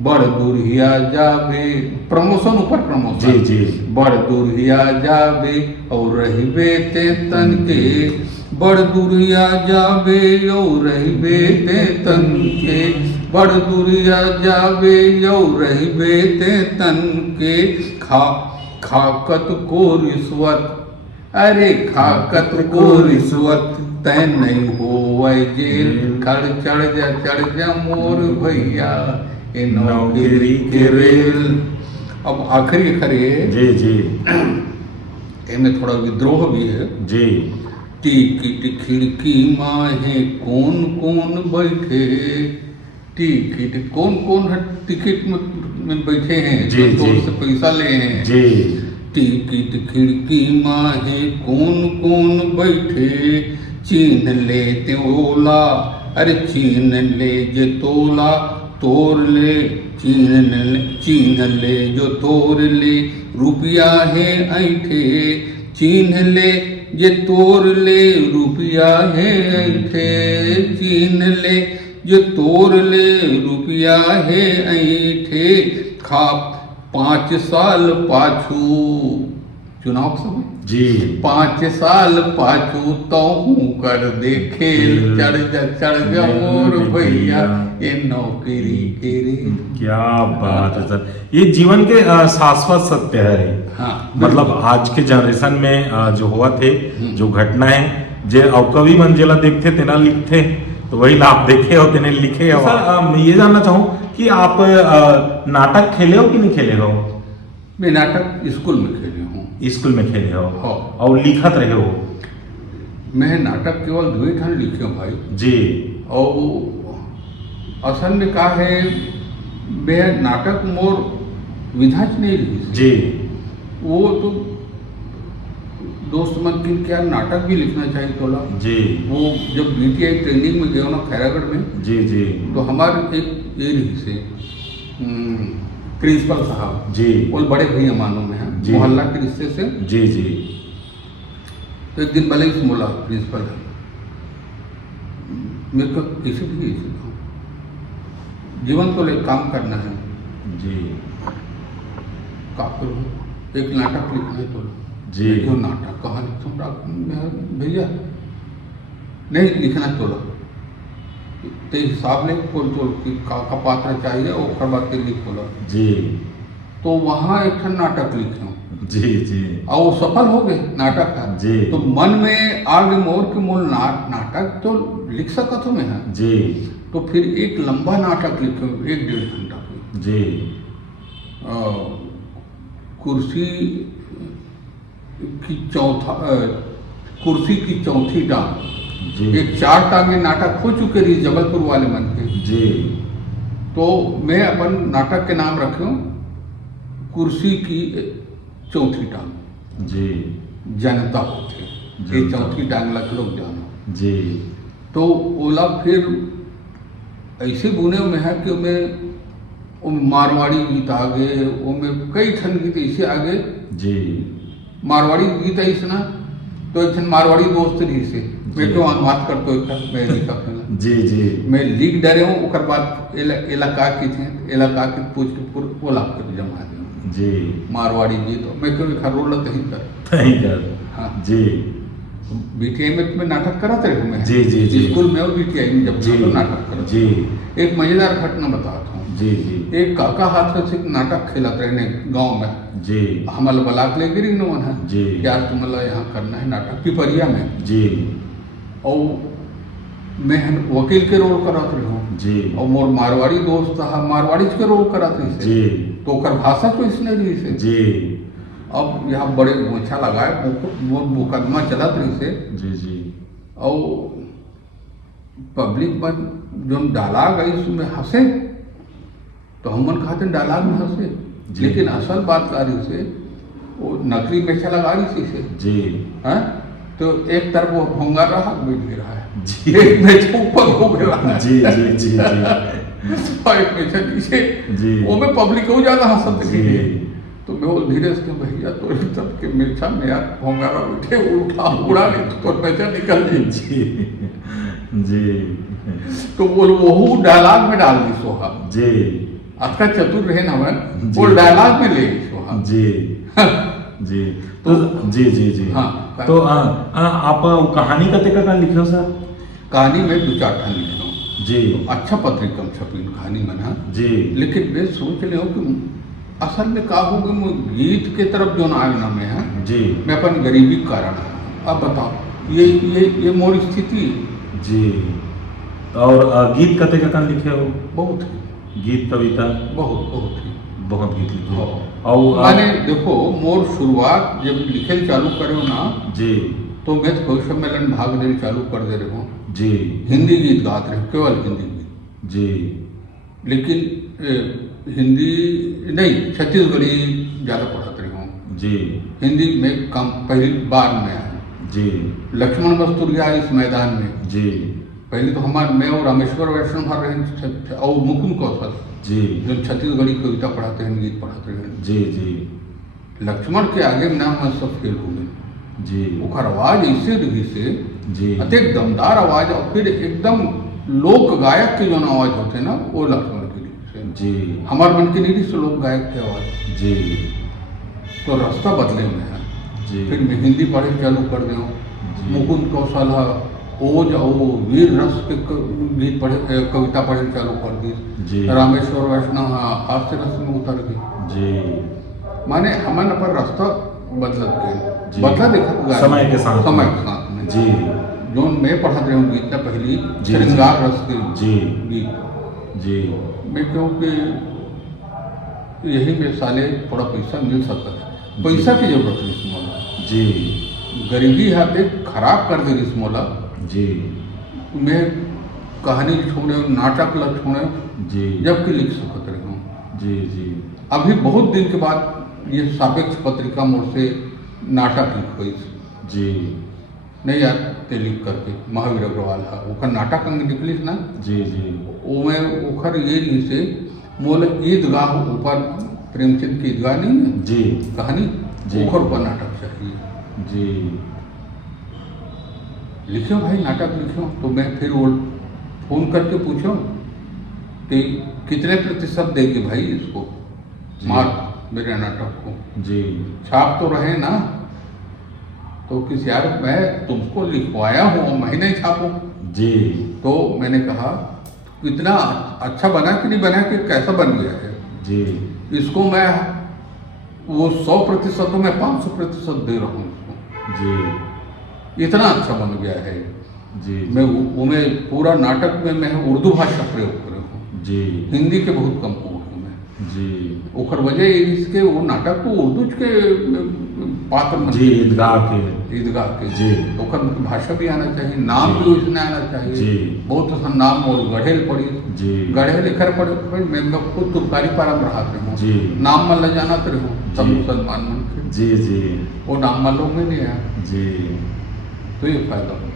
बड़ दुरिया जावे, प्रमोशन ऊपर प्रमोशन, जी जी बड़ दुरिया जावे और रहिबे ते तन के, बड़ दुरिया जावे और रहिबे ते तन के, बड़ दुरिया जावे और रहिबे ते तन के। खाकत को रिश्वत, अरे खाकत को रिश्वत तय नहीं हो जेल, चढ़ जा मोर भैया ये नौकरी के रेल। अब आखिरी खरे जी जी इनमें थोड़ा विद्रोह भी है। जी टिकट खिड़की माहे कौन कौन बैठे, टिकट कौन कौन है टिकट में बैठे हैं, जी, जो जी। से पैसा ले हैं। जी टिकट खिड़की माहे कौन कौन बैठे, चीन ले ते ओला, अरे चीन ले जे तोला, तोड़ ले चीन ले जो तोड़ ले, रुपया है ऐठे, चीन ले जे तोड़ ले रुपया है ऐठे, चीन ले जे तोड़ ले रुपया है ऐठे। 5 साल पाछू चुनाव के समय, जी 5 साल पाछू तो हूँ कर देखे, चढ़ जा मोर भैया ये नौकरी के रेल। क्या बात है सर, ये जीवन के शाश्वत सत्य है। हाँ मतलब आज के जनरेशन में जो हुआ थे, जो घटना है, जे अब कवि मन जेला देखते तेना लिखते, तो वही ला आप देखे हो तेने लिखे हो। सर मैं ये जानना चाहूँ कि आप नाटक खेले हो कि नहीं खेले हो? मैं नाटक स्कूल में खेले हूँ। स्कूल में खेले हो हाँ। और लिखत रहे हो? मैं नाटक केवल 2 ठन लिखे हूँ भाई। जी और असल में का है, बे नाटक मोर विधाच नहीं लिखी जी वो तो दोस्त मन की क्या नाटक भी लिखना चाहिए तोला। जी वो जब बीटीआई ट्रेनिंग में गए ना खैरागढ़ में, जी जी तो हमारे एक एरिया से प्रिंसिपल साहब जी वो बड़े भैया मानो में हैं, जी। मोहल्ला के रिश्ते से। जी जी तो एक दिन भले ही बोला प्रिंसिपल मेरे को किसी भी जीवन को लेकर काम करना है, जी का करूँ, एक नाटक लिखना है तो जी। क्यों नाटक कहाँ लिखूँ भैया, नहीं लिखना तोला ते हिसाब ले कोल तोल की का पात्र चाहिए और बाद के लिख बोला। जी तो वहाँ एक ठन नाटक लिखे जी जी और वो सफल हो गए नाटक का। जी। तो मन में आगे मोर के मोल नाटक तो लिख सकत हूँ मैं। जी तो फिर एक लंबा नाटक लिखे 1-1.5 घंटा की। जी कुर्सी की चौथी टांग, जी एक 4 टांगे नाटक हो चुके रही जबलपुर वाले मन के। जी तो मैं अपन नाटक के नाम रखूं कुर्सी की चौथी टांग, जी जनता होते ये जनता। चौथी टांग लग लोग जानो। जी तो ओला फिर ऐसे बुने में है कि मैं मारवाड़ी गीत आ गए, वो में कई ठन गीत ऐसे आ गए। जी मारवाड़ी गीत ऐसे ना, तो एक ठन मारवाड़ी दोस्त रही से मैं क्यों अनुवाद करतो एक मैं लिखा फिर जी जी मैं लिख डरे हूँ। ओकर बाद इलाका की थे, इलाका की पूछ के पूरा बोला फिर जमा दे जी मारवाड़ी गीत मैं क्यों खरोल तही कर। नहीं कर हाँ जी बीटीआई में तुम्हें नाटक कराते रहे मैं जी, जी, जी। स्कूल में और बीटीआई में जब जी, तो नाटक करते जी, एक मजेदार घटना बताता हूँ। जी, जी, एक काका हाथ से नाटक खेलत रहे गांव में, जी, हमल बलाक ले गिरी न मन है जी। यार तुम्हारा यहाँ करना है नाटक पिपरिया में, जी, और मैं वकील के रोल करत रही हूँ जी, और मोर मारवाड़ी दोस्त था मारवाड़ी के रोल करत रही से जी, तो ओकर भाषा तो इसने रही से। जी, अब यहाँ बड़े मोछा लगाए मोर मुकदमा चलत रही से जी, जी, और पब्लिक पर जो डायलॉग है उसमें हंसे तो हमन कहते डायलॉग में हंसे, जी। लेकिन असल बात कारी से वो नकली मेछा लगा रही से जी, हैं, तो एक तरफ वो भोंगा रहा बैठ भी रहा है, जी। एक मेछा ऊपर हो गया है। जी, जी, जी, जी, और एक मेछा नीचे, जी। वो में पब्लिक को ज्यादा हंसत जी। दिखी। तो मैं वो धीरे से भैया तो तब के मेछा में यार भोंगा रहा बैठे उठा उड़ा ले तो मेछा निकल गई। जी, जी, तो वो डायलॉग में डाल दी सोहा, जी, आपका चतुर रहे ना मैं जी। वो डायलॉग में ले गई सोहा। जी, जी, तो जी, जी, जी, हाँ। तो आप कहानी कते का लिखे हो सर? कहानी में 2-4 ठन लिख रहा हूँ जी, अच्छा पत्रिका में छपी कहानी में ना, जी, लेकिन मैं सोच रहे हूँ कि असल में का हो गई मैं गीत के तरफ जो ना आगना में है जी, मैं अपन गरीबी के कारण है। अब बताओ ये मोर स्थिति जी, और गीत कते का लिखे हो? बहुत ही गीत कविता बहुत ही बहुत गीत लिखे हो हाँ। और मैंने देखो मोर शुरुआत जब लिखे चालू करे हो ना जी, तो मैं तो कवि सम्मेलन भाग देने चालू कर दे रहे हूँ, जी, हिंदी गीत गाते रहे केवल हिंदी गीत, जी, लेकिन हिंदी नहीं छत्तीसगढ़ी ज़्यादा पढ़ाते रहे हूँ, जी, हिंदी में कम पहली बार में आया। जी, लक्ष्मण बस्तुरिया इस मैदान में जी, पहले तो हमारे मैं और रामेश्वर वैष्णव भर रहे और मुकुंद कौशल जी, जो छत्तीसगढ़ी कविता पढ़ाते हैं गीत पढ़ाते हैं। जी, जी, लक्ष्मण के आगे में नाम मैं सब फेल हो गए। जी, ओकर आवाज ऐसे रही से जी, अत्यंत दमदार आवाज और फिर एकदम लोक गायक के जो आवाज होते ना वो लक्ष्मण की रीत से जी, हमारे मन की रीत से लोक गायक की आवाज जी, तो रास्ता बदले में है। जी, फिर मैं हिंदी पढ़े चालू कर दे जी। मुकुंद कौशल ओज और वीर रस के गीत पढ़े कविता पढ़े चालू कर दी। जी। रामेश्वर वैष्णव हास्य रस में उतर गई। जी, माने हमन अपन रास्ता बदलत जी। गए बदला देखा समय के साथ समय के साथ में जी, जो मैं पढ़ा रहे हूँ गीत ना पहली जी, श्रृंगार रस के जी, गीत जी, मैं कहूँ कि यही में साले थोड़ा पैसा मिल सकता है, पैसा की जरूरत है इस मोला जी, गरीबी हाथे खराब कर दे इस मोला। जी, मैं कहानी छोड़े नाटक ला छोड़े जी, जबकि लिख सकते रहे हूँ। जी, जी, अभी बहुत दिन के बाद ये सापेक्ष पत्रिका मोड़ से नाटक लिख गई जी, नहीं यार ते लिख करके महावीर अग्रवाल है ओकर नाटक अंग निकलिस ना जी, जी, ओमे ओखर ये नहीं से मोल ईदगाह ऊपर प्रेमचंद की ईदगाह नहीं है जी, कहानी जी। ओखर ऊपर नाटक चाहिए। जी, लिखो भाई नाटक लिखो तो मैं फिर वो फोन करके पूछो कि कितने प्रतिशत देंगे भाई इसको जी। मार्क मेरे नाटक को जी, छाप तो रहे ना। तो किस यार मैं तुमको लिखवाया हूँ मैं नहीं छापूं। जी, तो मैंने कहा इतना अच्छा बना कि नहीं बना कि कैसा बन गया है जी, इसको मैं वो 100% तो मैं 500% दे रहा हूँ इसको, जी, इतना अच्छा बन गया है। जी, मैं मैं पूरा नाटक में मैं उर्दू भाषा प्रयोग करे हूँ, जी, हिंदी के बहुत कम हूँ मैं। जी, ओकर वजह इसके वो नाटक को उर्दू के पात्र में जी, ईदगाह के ईदगाह के जी। ओकर भाषा भी आना चाहिए, नाम जी। भी उसने आना चाहिए। जी। बहुत सा नाम और गढ़ेल पड़ी जी, गढ़े लिखर पड़े फिर मैं खुद तुरकारी पारा में रहा हूँ जी। नाम मन ल जाना तो रहूँ सब जी। मुसलमान मन के जी, जी, वो नाम मन लोग में नहीं आया जी, तो ये फायदा हो।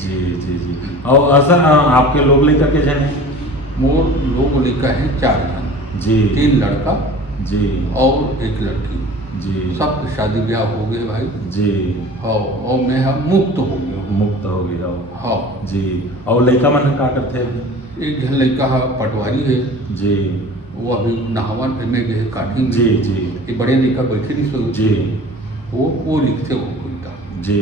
जी, जी, जी, और सर आपके लोग लेकर के जन है? मोर लोग लिखा है 4 जन, जी, 3 लड़का जी, और 1 लड़की, जी, सब शादी ब्याह हो गए भाई। जी, हाँ और मैं हम मुक्त हो गया हूँ। मुक्त हो गया हो। हाँ जी, और लड़का मन का करते हैं? एक जन लड़का पटवारी है जी, वो अभी नहावन में गए काठी में। जी, जी, ये बड़े लड़का बैठे नहीं सो जी, वो लिखते वो कविता जी,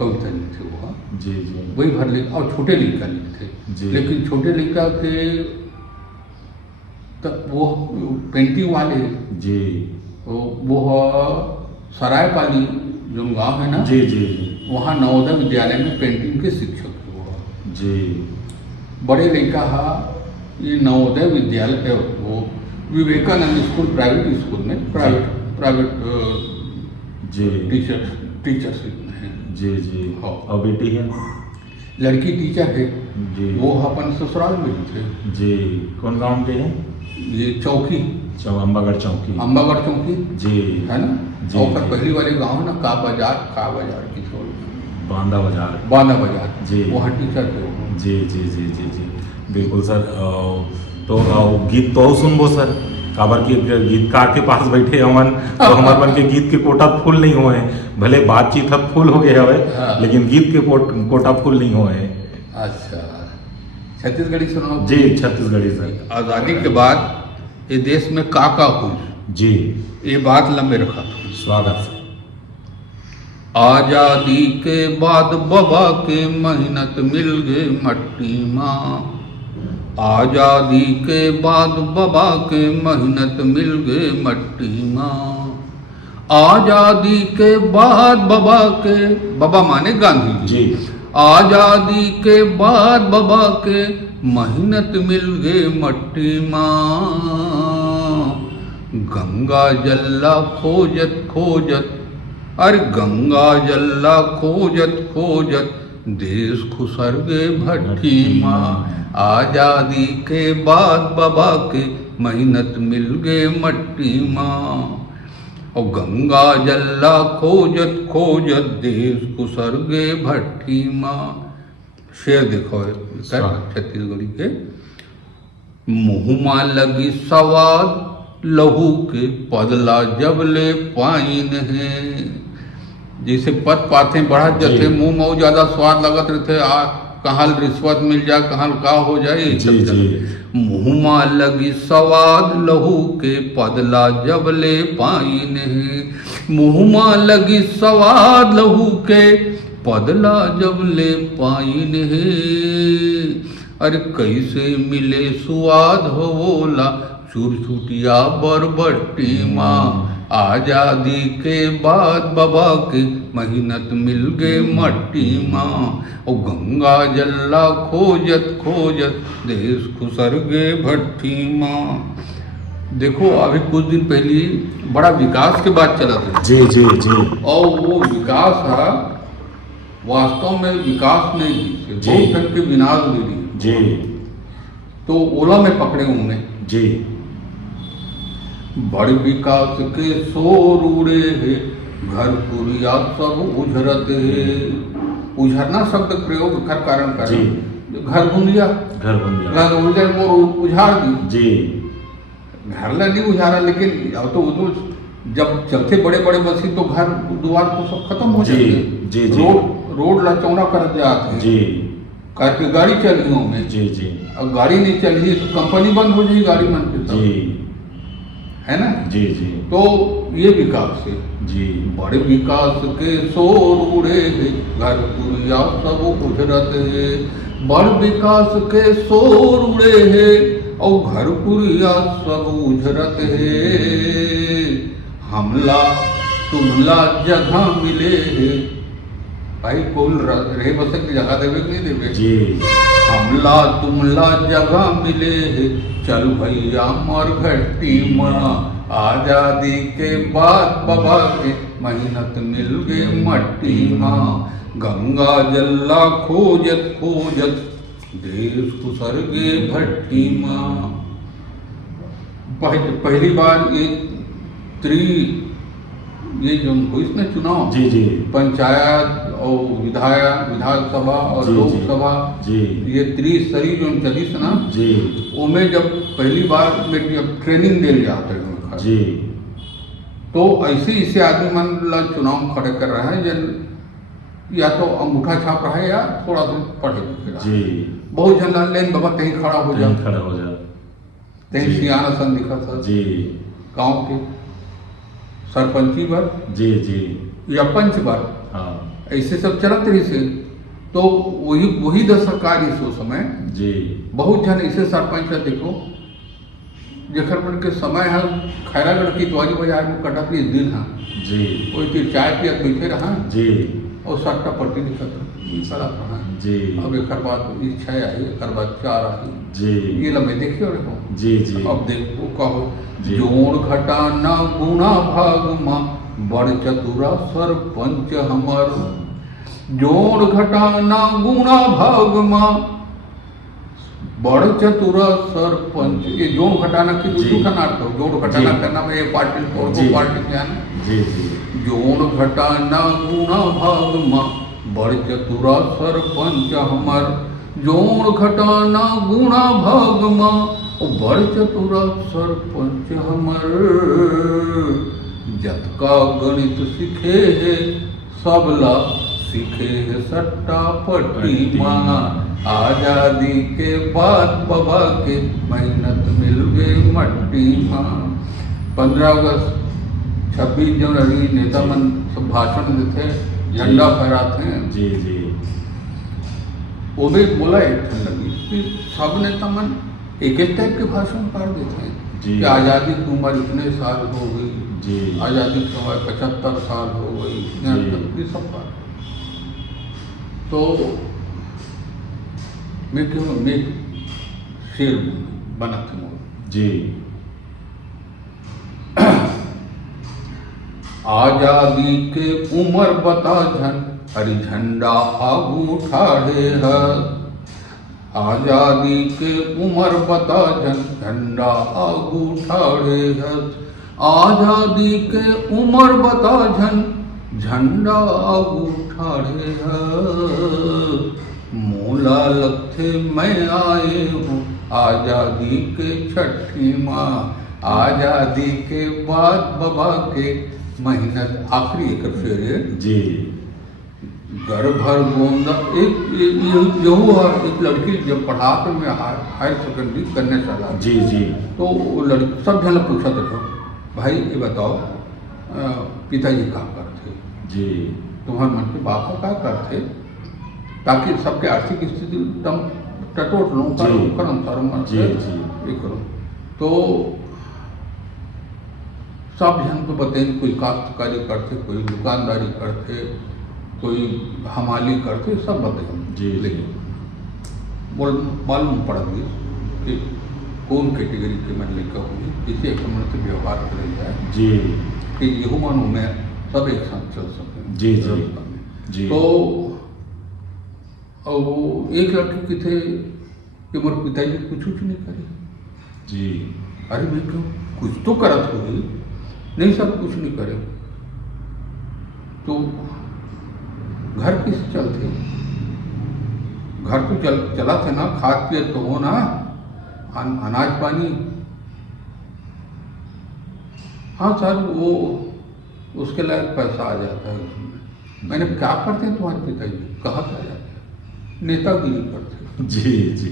कविता लिखे वो, हाँ। जी जी वही भर लिख और छोटे लड़का लिखे। जी। लेकिन छोटे लड़का के तब वो पेंटिंग वाले जी वो सरायपाली जो गांव है ना, जी जी वहाँ नवोदय विद्यालय में पेंटिंग के शिक्षक थे वो। जी बड़े लड़का हा ये नवोदय विद्यालय वो विवेकानंद स्कूल प्राइवेट स्कूल में प्राइवेट जी टीचरशिप में है। जी जी हाँ। और बेटी है? लड़की टीचर है, जी वो अपन ससुराल में ही थे। जी कौन गांव के हैं? ये चौकी, अम्बागढ़ चौकी। अम्बागढ़ चौकी जी है ना। जी, और फिर जी। पहली वाले गांव है ना का बाजार की छोड़ बांदा बाजार। बांदा बाजार, जी। वहाँ टीचर थे वो। जी जी जी जी जी बिल्कुल सर। तो गीत तो सुनबो सर, काबर के गीतकार के पास बैठे हमन तो हमार मन के गीत के कोटा फुल नहीं हुए हैं। भले बातचीत अब फुल हो गए हवे, हाँ। लेकिन गीत के कोटा फुल नहीं हुए हैं। अच्छा, छत्तीसगढ़ी सुनाओ। जी छत्तीसगढ़ी सर। आज़ादी के बाद ये देश में का हुई, जी ये बात लंबे रखा था। स्वागत सर। आजादी के बाद बाबा के मेहनत मिल गए मट्टी माँ। आजादी के बाद बाबा के मेहनत मिल गए मट्टी माँ। आजादी के बाद बाबा माने गांधी जी आजादी के बाद बाबा के मेहनत मिल गए मट्टी माँ। गंगा जल्ला खोजत खोजत, अरे गंगा जल्ला खोजत खोजत देश खुसर गए भट्टी माँ। आजादी के बाद बाबा के मेहनत मिल गए मट्टी माँ। और गंगा जल्ला खोजत खोजत देश खुसर गए भट्टी माँ। शेर देखो छत्तीसगढ़ी के। मुँह लगी सवाद लहू के पदला जबले पाइन है। जैसे पद पाते बढ़त जाते, मुंह में ज्यादा स्वाद लगत रहते, कहाँ रिश्वत मिल जाए, कहाँ का हो जाए। जी जी मुँह लगी सवाद लहू के पदला जबले पाइन है। मुँह लगी सवाद लहू के पदला जबले पाइन है। अरे कैसे मिले स्वाद हो बोला चुरचुटिया बरबट्टी माँ। आजादी के बाद बाबा के मेहनत मिल गए मट्टी माँ। और गंगा जल्ला खोजत खोजत देश खुसर गए भट्टी माँ। देखो अभी कुछ दिन पहले बड़ा विकास के बात चला था। जी जी जी और वो विकास है वास्तव में विकास नहीं, जी। बहुत ढंग के विनाश भी दी। जी तो ओला में पकड़े उन्हें। जी बड़ विकास के शोर उड़े है, घर पुरिया सब उझरत है। उझरना शब्द प्रयोग घर कारण कर जी। घर बुंदिया, घर बन गया। घर बुंदिया मोर उझाड़ दी। जी घर ला नहीं उझाड़ा, लेकिन अब तो वो तो जब चलते बड़े बड़े बसी तो घर द्वार तो सब खत्म हो जी, जाते। जी, जी। रोड ला चौड़ा कर जाते जी करके गाड़ी चली में। जी जी अब गाड़ी नहीं चली तो कंपनी बंद हो जाएगी गाड़ी मन के सब, जी है ना। जी जी तो ये विकास है। जी बड़े विकास के शोर उड़े है, घर पुरिया सब उधरत है। बड़ विकास के शोर उड़े है और घर पुरिया सब उझरत है। हमला तुमला जगह मिले है। भाई कौन रहे बसे की जगह देवे कि नहीं देवे। जी हमला तुमला जगह मिले है, चल भैया मर घट्टी माँ। आजादी के बाद बाबा के मेहनत मिल गए मट्टी माँ। गंगा जल्ला खोजत खोजत देश खुसर गए भट्टी माँ। पहली बार ये जो हुई ना चुनाव, जी जी पंचायत और विधानसभा और जी, लोकसभा, जी ये त्रिस्तरीय जो चली ना, जी उनमें जब पहली बार में जब ट्रेनिंग दे जाते हैं जी तो ऐसे आदमी मन ला चुनाव खड़े कर रहे हैं जन या तो अंगूठा छाप रहा है या थोड़ा सा पढ़े लिखे रहा है। जी बहुत जन ला लेन बाबा कहीं खड़ा हो जा, खड़ा हो जा। कहीं जी। सियाना सन दिखा था जी गांव के सरपंची बार जी जी या पंच बार हाँ ऐसे सब चलत रही से। तो वही वही दशकार इस समय जी बहुत जन ऐसे सरपंच का देखो जखर मन के समय है खैरागढ़ की द्वारी बाजार में कटत इस दिन है जी कोई फिर चाय पियत बैठे रहा जी और सट्टा पट्टी निकलत रहा जी अब एक बाद इच्छा आई एक बाद चार आई जी ये लम्बे देखिए और देखो जी जी अब देखो कहो जी। जोड़ घटा ना गुणा भाग माँ बड़ चतुरा सरपंच हमर जोड़ घटा ना गुणा भाग माँ बड़ चतुरा सरपंच। ये जोड़ घटाना की जी। दूसरा अर्थ हो जोड़ घटाना जी। करना में ये पार्टी और जी। वो पार्टी ज्ञान जी जी जोड़ घटाना गुणा भाग माँ बड़ चतुरा सरपंच हमर जोड़ घटाना गुणा भाग माँ बड़ चतुरा सरपंच हमर जतका गणित सीखे है सबला सीखे है सट्टा पट्टी माँ आजादी के बाद बाबा के मेहनत मिल गई मट्टी माँ। 15 अगस्त 26 जनवरी नेता मन सब भाषण देते झंडा फहराते हैं जी जी वो भी बोला एक ठन लगी कि सब नेता मन एक एक टाइप के भाषण कर देते हैं जी। कि आज़ादी की उम्र इतने साल हो गई जी आज़ादी की उम्र 75 साल हो गई जी। ये सब बात। तो मैं क्यों मैं शेर बना था जी आजादी के उम्र बता झन हरि झंडा आगू ठाड़े है आजादी के उम्र बता झन झंडा आगू ठाड़े है आजादी के उम्र बता झन झंडा आगू ठाड़े है मोला लगथे मैं आए हूँ आजादी के छठी माँ आजादी के बाद बाबा के मेहनत आखिरी एक शेर है जी घर भर गोंदा एक लड़की जब पढ़ाते में हायर सेकेंडरी करने चला जी जी तो वो लड़की सब जन पूछा था भाई ये बताओ पिताजी क्या करते जी तुम्हारे मन के बाप क्या करते ताकि सबके आर्थिक स्थिति एकदम टटोट लो जी। अनुसार जी जी ये करो। तो सब जन को बताए कोई काश्तकारी करते कोई दुकानदारी करते कोई हमाली करते सब बताए जी। लेकिन बोल मालूम पड़ गई कि कौन कैटेगरी के मन लेकर हुई किसी एक मन से व्यवहार करे जाए जी कि यहू मानो में सब एक साथ चल सकें जी जी जी तो और वो एक लड़की की थे कि मोर पिताजी कुछ नहीं करे जी अरे मैं क्यों कुछ तो करत हुई नहीं सब कुछ नहीं करे तो घर किस चलते घर तो चला थे ना खाद पियत तो हो ना अनाज पानी। हाँ सर वो उसके लायक पैसा आ जाता है उसमें। मैंने क्या करते हैं तुम्हारे पिताजी कहाँ से आ जाते हैं नेतागिरी करते जी जी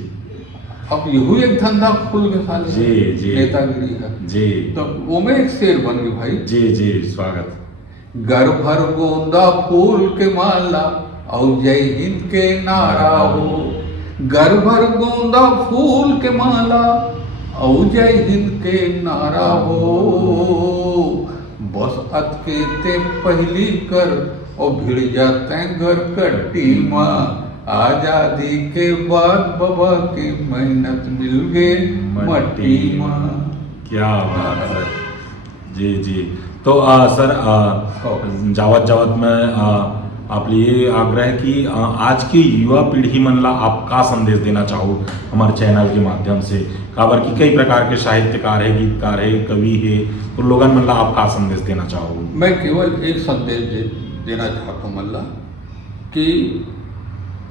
अब यही एक धंधा खुल के साले जी जी नेतागिरी का जी तो वो में एक शेर बन गई भाई जी जी स्वागत घर भर गोंदा फूल के माला और जय हिंद के नारा हो घर भर गोंदा फूल के माला और जय हिंद के नारा हो बस अतके ते पहली कर और भिड़ जाते घर कट्टी माँ आजादी के बाद बाबा की मेहनत मिल गए मट्टी माँ। क्या बात है जी जी। तो सर जावत जावत में आप लिए आग्रह कि आज की युवा पीढ़ी मन ला आप का संदेश देना चाहो हमारे चैनल के माध्यम से काबर की कई प्रकार के साहित्यकार है गीतकार है कवि है तो लोगन मन ला आप का संदेश देना चाहो। मैं केवल एक संदेश देना चाहता हूँ मल्ला कि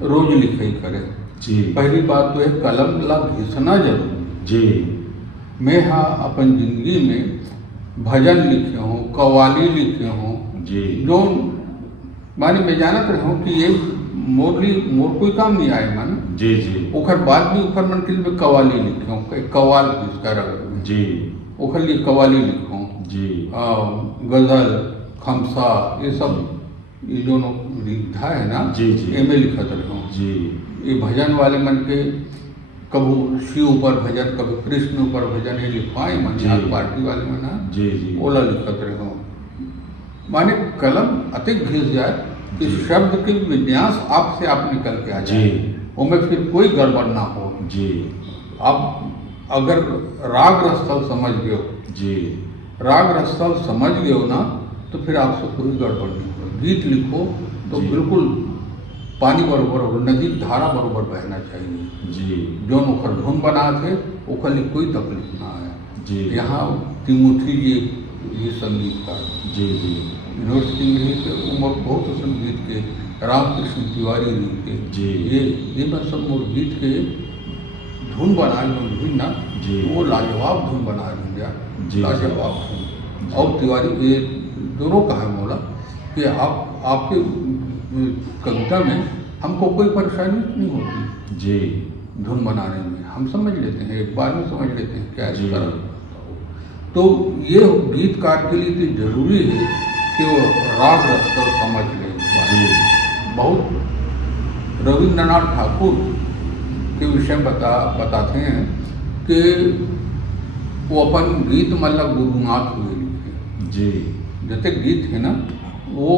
रोज लिखाई करे। जी पहली बात तो है कलम ला घिसना जरूरी जी। मैं हाँ अपन जिंदगी में भजन लिखे हूँ कव्वाली लिखे हूँ जी जो माने मैं जानत रहा हूँ कि ये मोर कोई काम नहीं आए मन जी जी ओखर बाद भी ओखर मन के लिए कव्वाली लिखे हूँ कव्वाल इसका जी ओखर लिए कव्वाली लिखे हूँ जी गजल खमसा ये सब ये दोनों रिद्धा है ना जी, जी। एमे लिखत रहो जी ये भजन वाले मन के कभी शिव ऊपर भजन कभी कृष्ण ऊपर भजन ये लिखवाए मन जी। आज पार्टी वाले मन ना जी जी ओला लिखत रहो माने कलम अतिक घिस जाए कि जी। शब्द के विन्यास आपसे आप निकल के आ जाए जी। उनमें फिर कोई गड़बड़ ना हो। जी आप अगर राग रस्थल समझ गए हो जी राग रस्थल समझ गए हो ना तो फिर आपसे कोई गड़बड़ नहीं हो। गीत लिखो तो जी। बिल्कुल पानी बरोबर हो नदी धारा बरोबर बहना चाहिए जी जो ओकर धुन बना थे ओकर लिए कोई तकलीफ ना है। जी यहाँ तिमुथी ये संगीतकार जी जी विनोद सिंह जी के उम्र बहुत संगीत के रामकृष्ण तिवारी जी के जी। ये मैं सब मोर गीत के धुन बनाए धुन ना जी। वो लाजवाब धुन बनाए भैया जी। लाजवाब धुन और तिवारी ये दोनों का है मोला कि आपके कविता में हमको कोई परेशानी नहीं होती जी धुन बनाने में हम समझ लेते हैं एक बार में समझ लेते हैं क्या जी। इस तरह तो ये गीतकार के लिए तो जरूरी है कि वो राग रस्ता समझ ले जी बहुत रविंद्रनाथ ठाकुर के विषय में बताते हैं कि वो अपन गीत मतलब गुरुनाथ हुए लिखे जी जैसे गीत है ना वो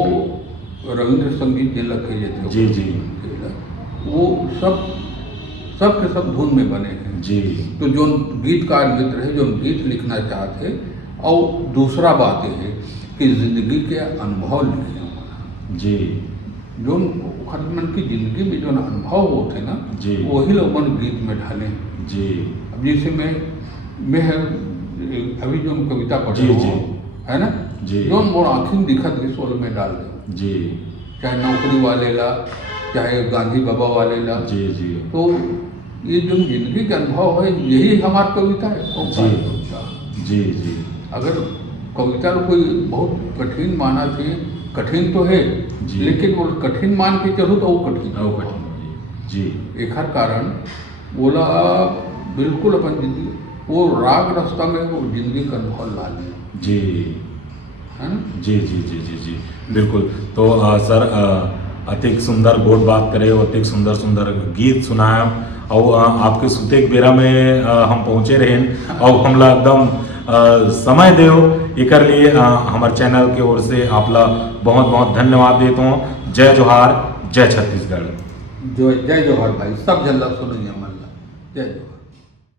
रविंद्र संगीत के लखे जैसे जी जी वो सब के सब धुन में बने हैं। जी तो जो गीतकार मित्र है जो गीत लिखना चाहते और दूसरा बात यह है कि जिंदगी के अनुभव लिखे हमारा जी जो मन की जिंदगी में जो अनुभव होते ना जी। वही लोग मन गीत में डालें। जी अब जैसे मैं अभी जो हम कविता पढ़ जी, रहा जी। हूँ है ना जी। जो मोर आँखिन दिखत के स्वर में डाल दे जी चाहे नौकरी वाले ला चाहे गांधी बाबा वाले ला जी जी तो ये जो जिंदगी का अनुभव है यही हमारी कविता है और जी। कविता जी जी अगर कविता कोई बहुत कठिन माना थे कठिन तो है जी। लेकिन वो कठिन मान के चलो तो वो कठिन ओ कठिन जी एक हर कारण बोला बिल्कुल अपन जिंदगी वो राग रास्ता में वो जिंदगी का अनुभव ला लिया जी है ना जी जी जी जी जी बिल्कुल तो सर अतिक सुंदर गोड बात करे और अतिक सुंदर सुंदर गीत सुनाया और आपके सुते के बेरा में हम पहुँचे रहे और हमला एकदम समय देव एक लिए हमारे चैनल के ओर से आपला बहुत बहुत धन्यवाद देता हूँ। जय जोहार जय छत्तीसगढ़ जो जय जोहार भाई सब जल्ला सुनो मन जय जोहार।